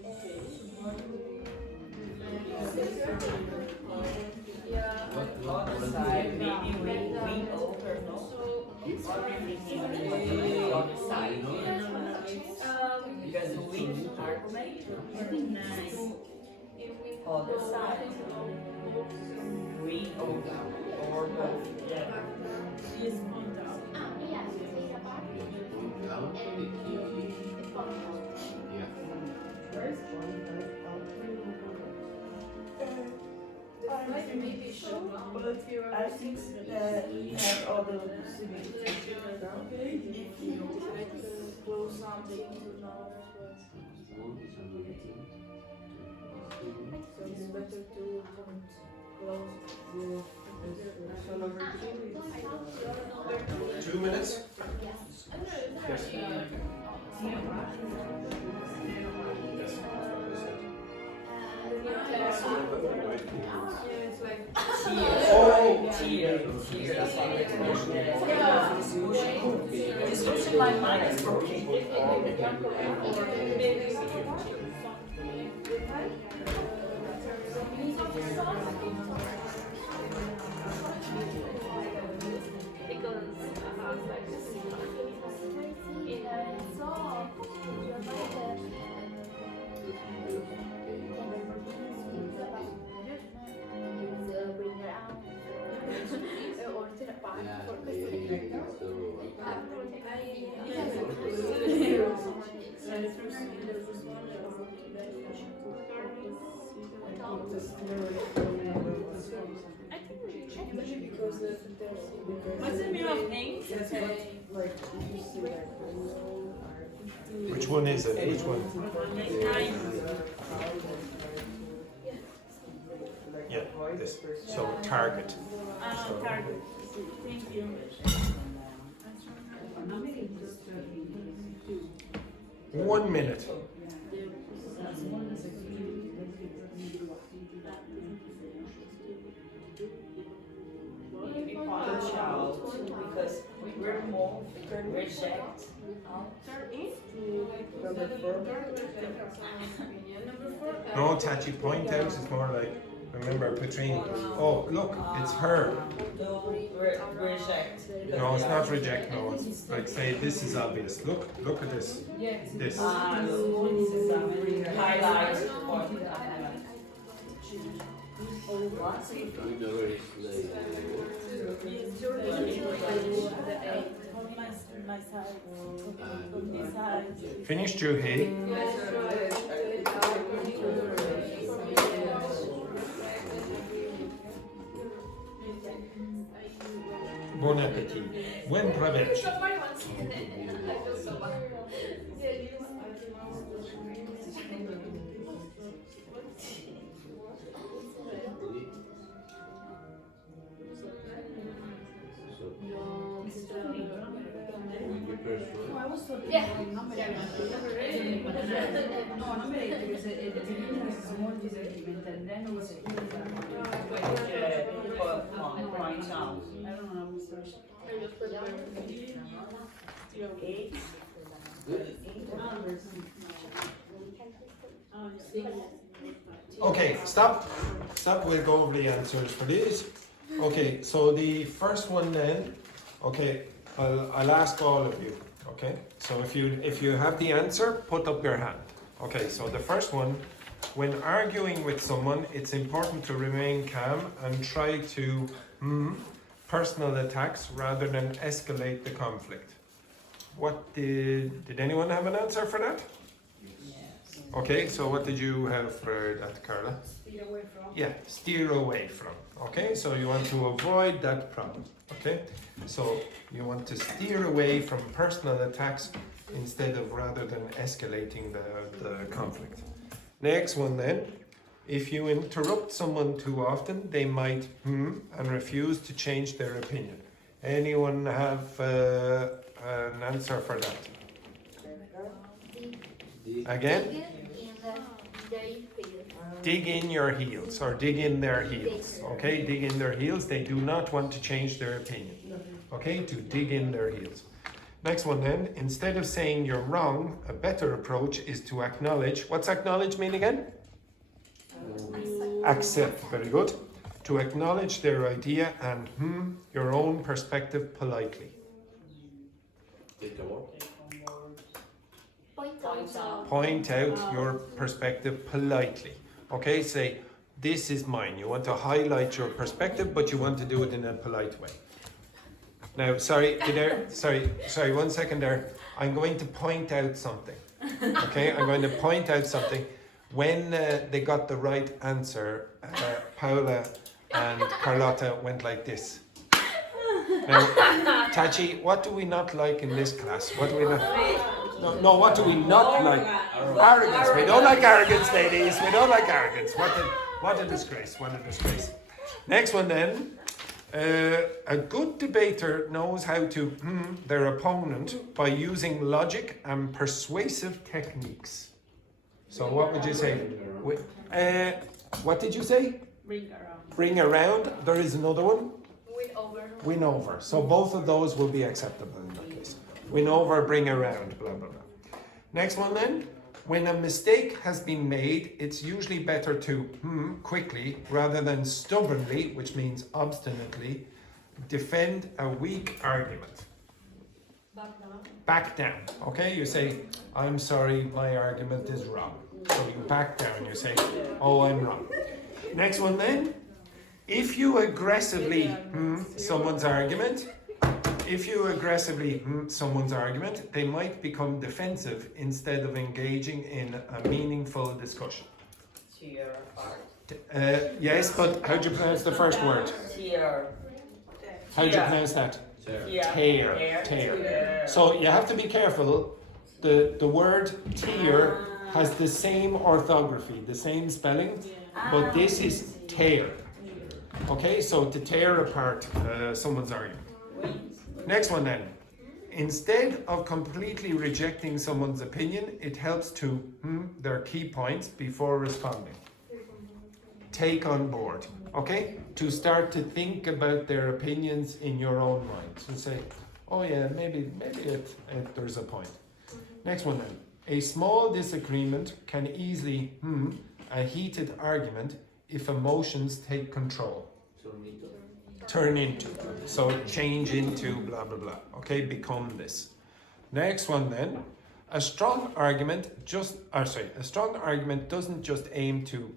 Because we are nice. Other side. We over or both. Yeah. Yes, point out. down the key. Yeah. First one goes out. maybe show But I think that we have all the possibilities. close something to know. So it's better to close. So number 2 is 2 minutes? Yes. It's like Discussion line minus Yeah, so one is it? Which one? Yeah, this. So target. Target. Thank you. 1 minute. Punch out because remove, reject. Number 4. No, Tachi, point out is more like, remember, Petrine. Oh, look, it's her. Reject. No, it's not reject, no. It's like say, this is obvious. Look at this. This. Highlight. We never explain. Finished, Juhi. Bon appetit. Buen provecho. When you press one, Yeah. No, non mi hai detto che se sono molti sentimenti, intendo così. Point out. Okay, stop. We'll go over the answers for these. Okay, so the first one then, okay, I'll ask all of you, okay? So if you have the answer, put up your hand. Okay, so the first one, when arguing with someone, it's important to remain calm and try to personal attacks rather than escalate the conflict. What did anyone have an answer for that? Yes. Okay, so what did you have for that, Carla? Steer away from. Yeah, steer away from. Okay, so you want to avoid that problem. Okay, so you want to steer away from personal attacks instead of rather than escalating the conflict. Next one then, if you interrupt someone too often, they might and refuse to change their opinion. Anyone have an answer for that? Again? Dig in your heels or dig in their heels. Okay, dig in their heels. They do not want to change their opinion. Okay, to dig in their heels. Next one then, instead of saying you're wrong, a better approach is to acknowledge. What's acknowledge mean again? Accept. Very good. To acknowledge their idea and your own perspective politely. take a walk. Point out your perspective politely. Okay, say, this is mine. You want to highlight your perspective, but you want to do it in a polite way. Now, sorry, 1 second there. I'm going to point out something. Okay, I'm going to point out something. When they got the right answer, Paula and Carlotta went like this. Now, Tachi, what do we not like in this class? What do we not? No, what do we not like? Arrogance. We don't like arrogance, ladies. We don't like arrogance. What a disgrace. What a disgrace. Next one then. A good debater knows how to their opponent by using logic and persuasive techniques. So what would you say? What did you say? Bring around. Bring around. There is another one. Win over. Win over. So both of those will be acceptable in that case. Win over, bring around, blah, blah, blah. Next one then. When a mistake has been made, it's usually better to quickly rather than stubbornly, which means obstinately, defend a weak argument. Back down. Okay, you say, I'm sorry, my argument is wrong. So you back down, you say, oh, I'm wrong. Next one then. If you aggressively someone's argument, they might become defensive instead of engaging in a meaningful discussion. Tear apart. Yes, but how do you pronounce the first word? Tear. How do you pronounce that? Tear. So you have to be careful. the word tear has the same orthography, the same spelling, but this is tear. Okay, so to tear apart someone's argument. Next one then. Instead of completely rejecting someone's opinion, it helps to their key points before responding. Take on board, okay? To start to think about their opinions in your own mind. So say, oh yeah, maybe there's a point. Next one then. A small disagreement can easily a heated argument if emotions take control. Turn into. So change into blah blah blah. Okay, become this. Next one then. A strong argument doesn't just aim to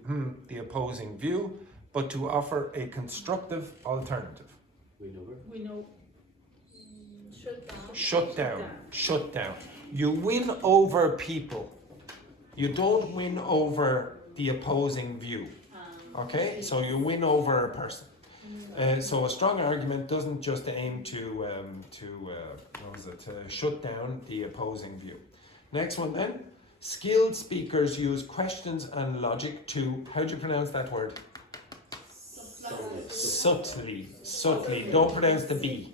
the opposing view, but to offer a constructive alternative. We know. Shut down. You win over people. You don't win over the opposing view. Okay, so you win over a person. So a strong argument doesn't just aim to shut down the opposing view. Next one then. Skilled speakers use questions and logic to, how do you pronounce that word? Subtly. Don't pronounce the B.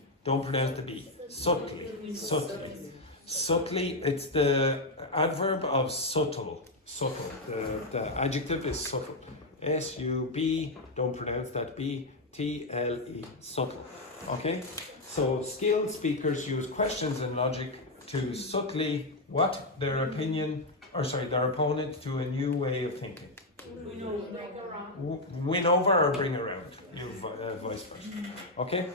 Subtly, it's the adverb of subtle. The adjective is subtle. S-U-B, don't pronounce that B. T-L-E, subtle. Okay? So skilled speakers use questions and logic to subtly their opponent to a new way of thinking. Win over or bring around. Vice versa. Okay?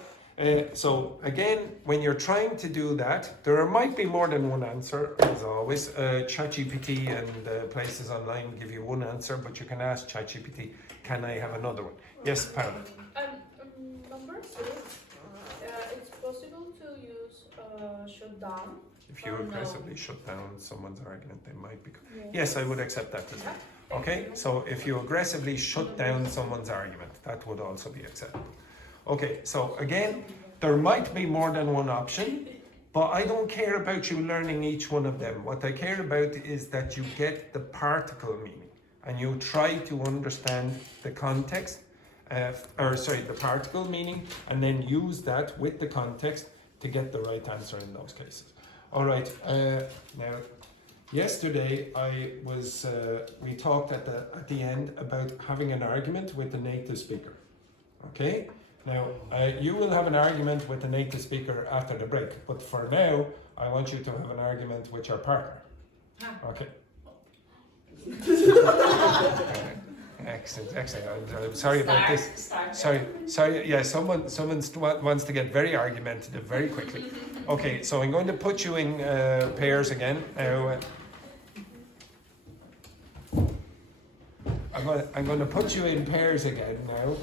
So again, when you're trying to do that, there might be more than one answer, as always. ChatGPT and places online give you one answer, but you can ask ChatGPT, can I have another one? Yes, Pam. Number 6, it's possible to use shut down. If you aggressively shut down someone's argument, they might become... Yes, I would accept that as well. Okay, so if you aggressively shut down someone's argument, that would also be acceptable. Okay, so again, there might be more than one option, but I don't care about you learning each one of them. What I care about is that you get the particle meaning and you try to understand the context, the particle meaning, and then use that with the context to get the right answer in those cases. All right, now, yesterday we talked at the end about having an argument with the native speaker, okay? Now, you will have an argument with the native speaker after the break, but for now, I want you to have an argument with your partner. Okay. Excellent. I'm sorry about this. Sorry. Yeah, someone wants to get very argumentative very quickly. Okay, so I'm going to put you in pairs again. Now, I'm going to put you in pairs again now.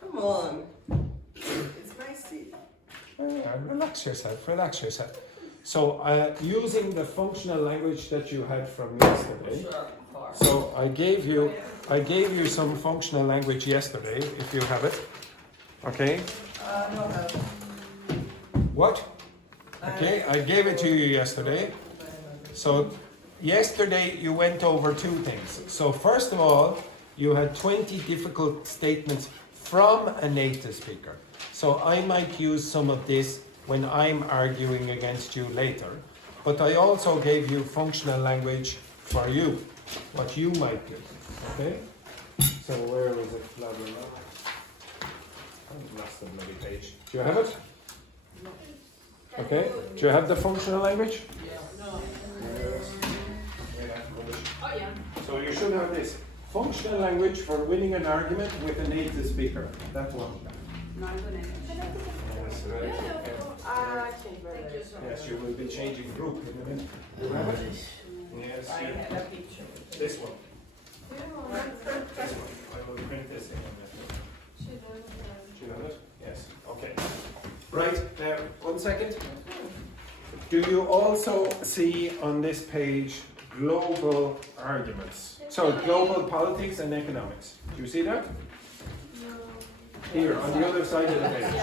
Come on. It's my seat. Relax yourself. So, using the functional language that you had from yesterday. So I gave you some functional language yesterday, if you have it. Okay? No. What? Okay, I gave it to you yesterday. So yesterday you went over two things. So first of all, you had 20 difficult statements from a native speaker. So I might use some of this when I'm arguing against you later. But I also gave you functional language for you, what you might do. Okay? So where was it? Blah, blah, blah. I've lost the bloody page. Do you have it? No. Okay. Do you have the functional language? Yeah. No. Yes. Oh yeah. So you should have this. Functional language for winning an argument with a native speaker. That one. No, I'm gonna. Yes, right. Thank you so much. Yes, you will be changing group in a minute. You have it? Yes. I have a picture. This one. Yeah. This one. I will print this in a minute. Do you have it? Yes. Okay. Right. Now, 1 second. Do you also see on this page global arguments? So, global politics and economics. Do you see that? Here, on the other side of the page.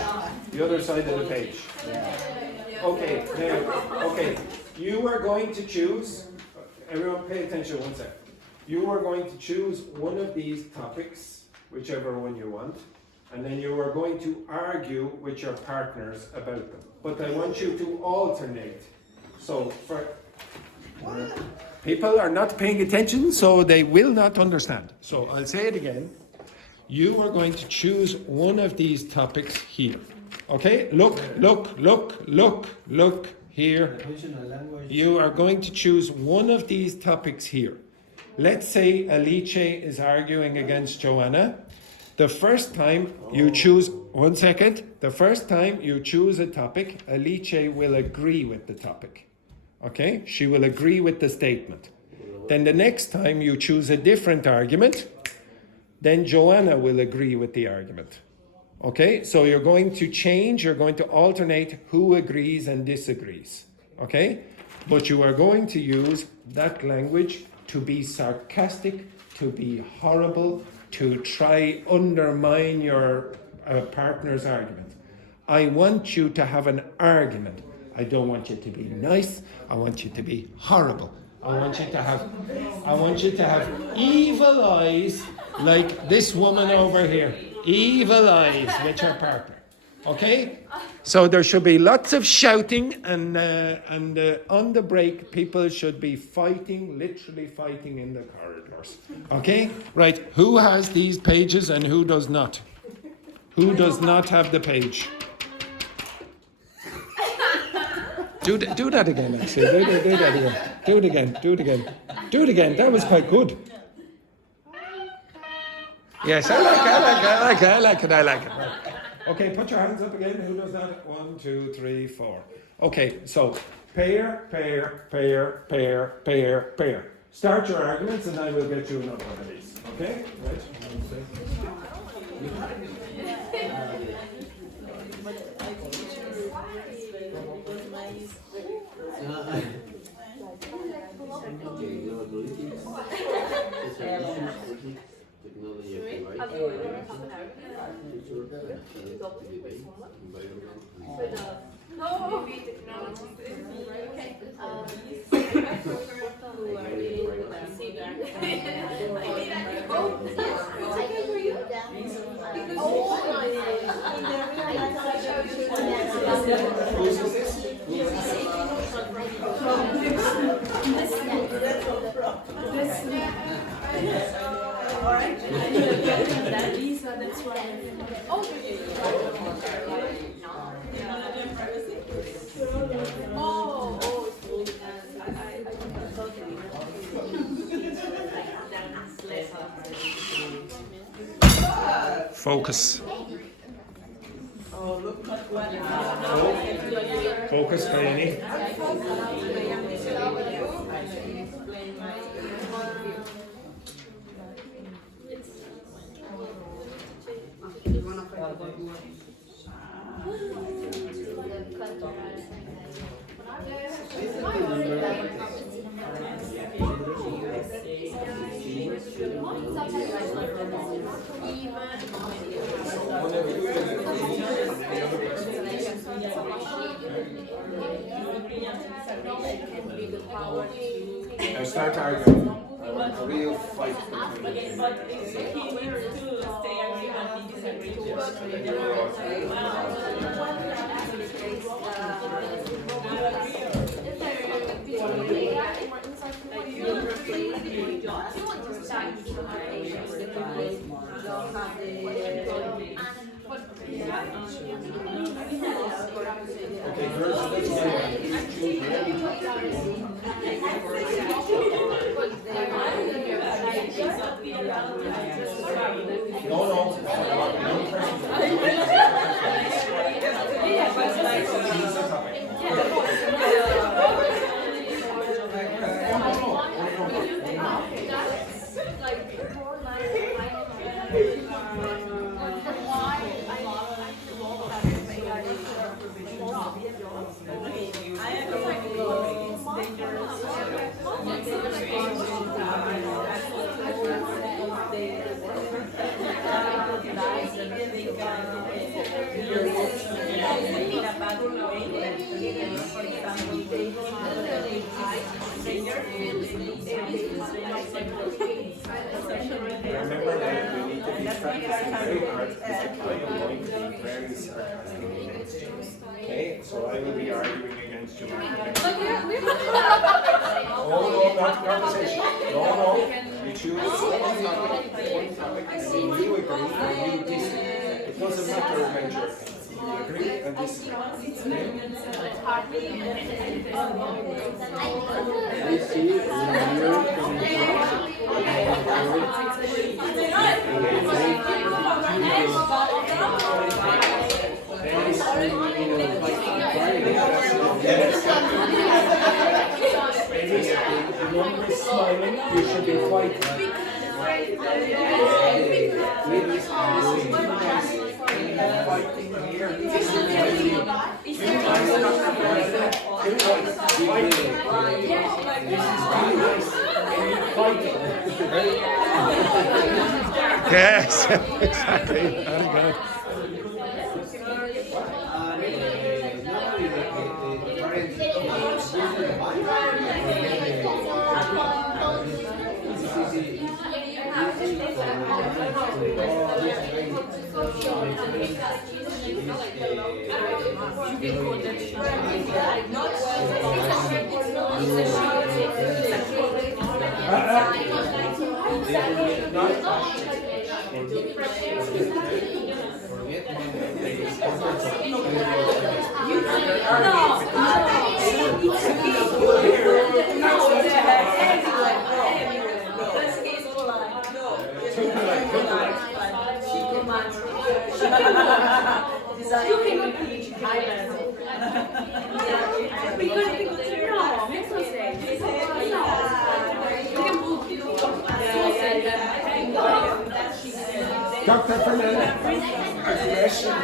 The other side of the page. Okay, now, okay. You are going to choose, everyone pay attention 1 second. You are going to choose one of these topics, whichever one you want, and then you are going to argue with your partners about them. But I want you to alternate. So for people are not paying attention, so they will not understand. So I'll say it again. You are going to choose one of these topics here. Okay? Look here. You are going to choose one of these topics here. Let's say Alice is arguing against Joanna. The first time you choose, 1 second, the first time you choose a topic, Alice will agree with the topic. Okay? She will agree with the statement. Then the next time you choose a different argument, then Joanna will agree with the argument. Okay? So you're going to change, you're going to alternate who agrees and disagrees. Okay? But you are going to use that language to be sarcastic, to be horrible, to try undermine your partner's argument. I want you to have an argument. I don't want you to be nice. I want you to be horrible. I want you to have evil eyes like this woman over here. Evil eyes with your partner. Okay? So there should be lots of shouting and on the break people should be fighting, literally fighting in the corridors. Okay? Right. Who has these pages and who does not? Who does not have the page? Do that again, actually. Do that again. Do it again. Do it again. Do it again. That was quite good. Yes, I like it. Right. Okay, put your hands up again. Who does that? 1, 2, 3, 4. Okay, so pair. Start your arguments and I will get you another one of these. Okay? Right. Technology Focus. Focus, Peony. Now start arguing. A real fight between Remember that we need to be practicing very hard because I am going to be very sarcastic. Okay, so I will be arguing against you. Oh no, not conversation. No, you choose one topic, and then you agree or you disagree. It doesn't matter when you're you agree and disagree. Smiling, you should be fighting. Yes, exactly. Very good. Dr. Fernandez, aggression.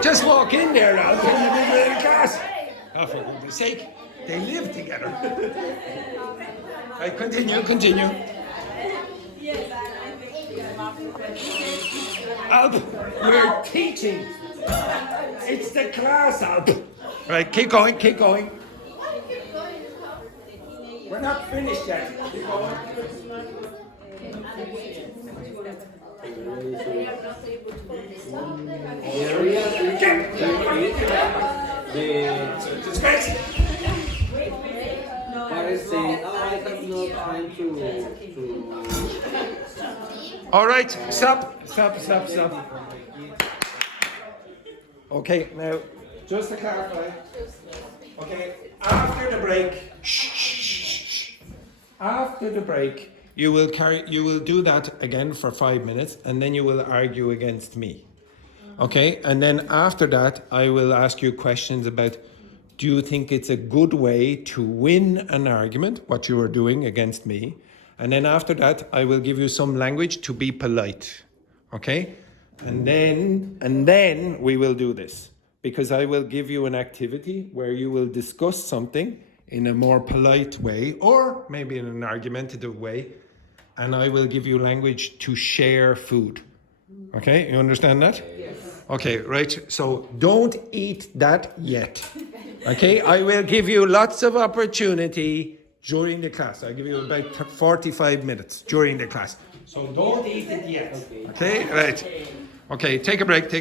Just walk in there now. Can you be in the class? Oh, for goodness sake, they live together. Right, continue. Alp, we're teaching. It's the class, Alp. Right, keep going. We're not finished yet. Keep going. All right, stop. Okay, now, just to clarify. Okay, after the break, after the break, you will do that again for 5 minutes, and then you will argue against me. Okay, and then after that, I will ask you questions about, do you think it's a good way to win an argument, what you are doing against me? And then after that, I will give you some language to be polite. Okay? And then we will do this. Because I will give you an activity where you will discuss something in a more polite way, or maybe in an argumentative way, and I will give you language to share food. Okay, you understand that? Yes. Okay, right, so don't eat that yet. Okay, I will give you lots of opportunity during the class. I'll give you about 45 minutes during the class. So don't eat it yet. Okay, right. Okay, take a break.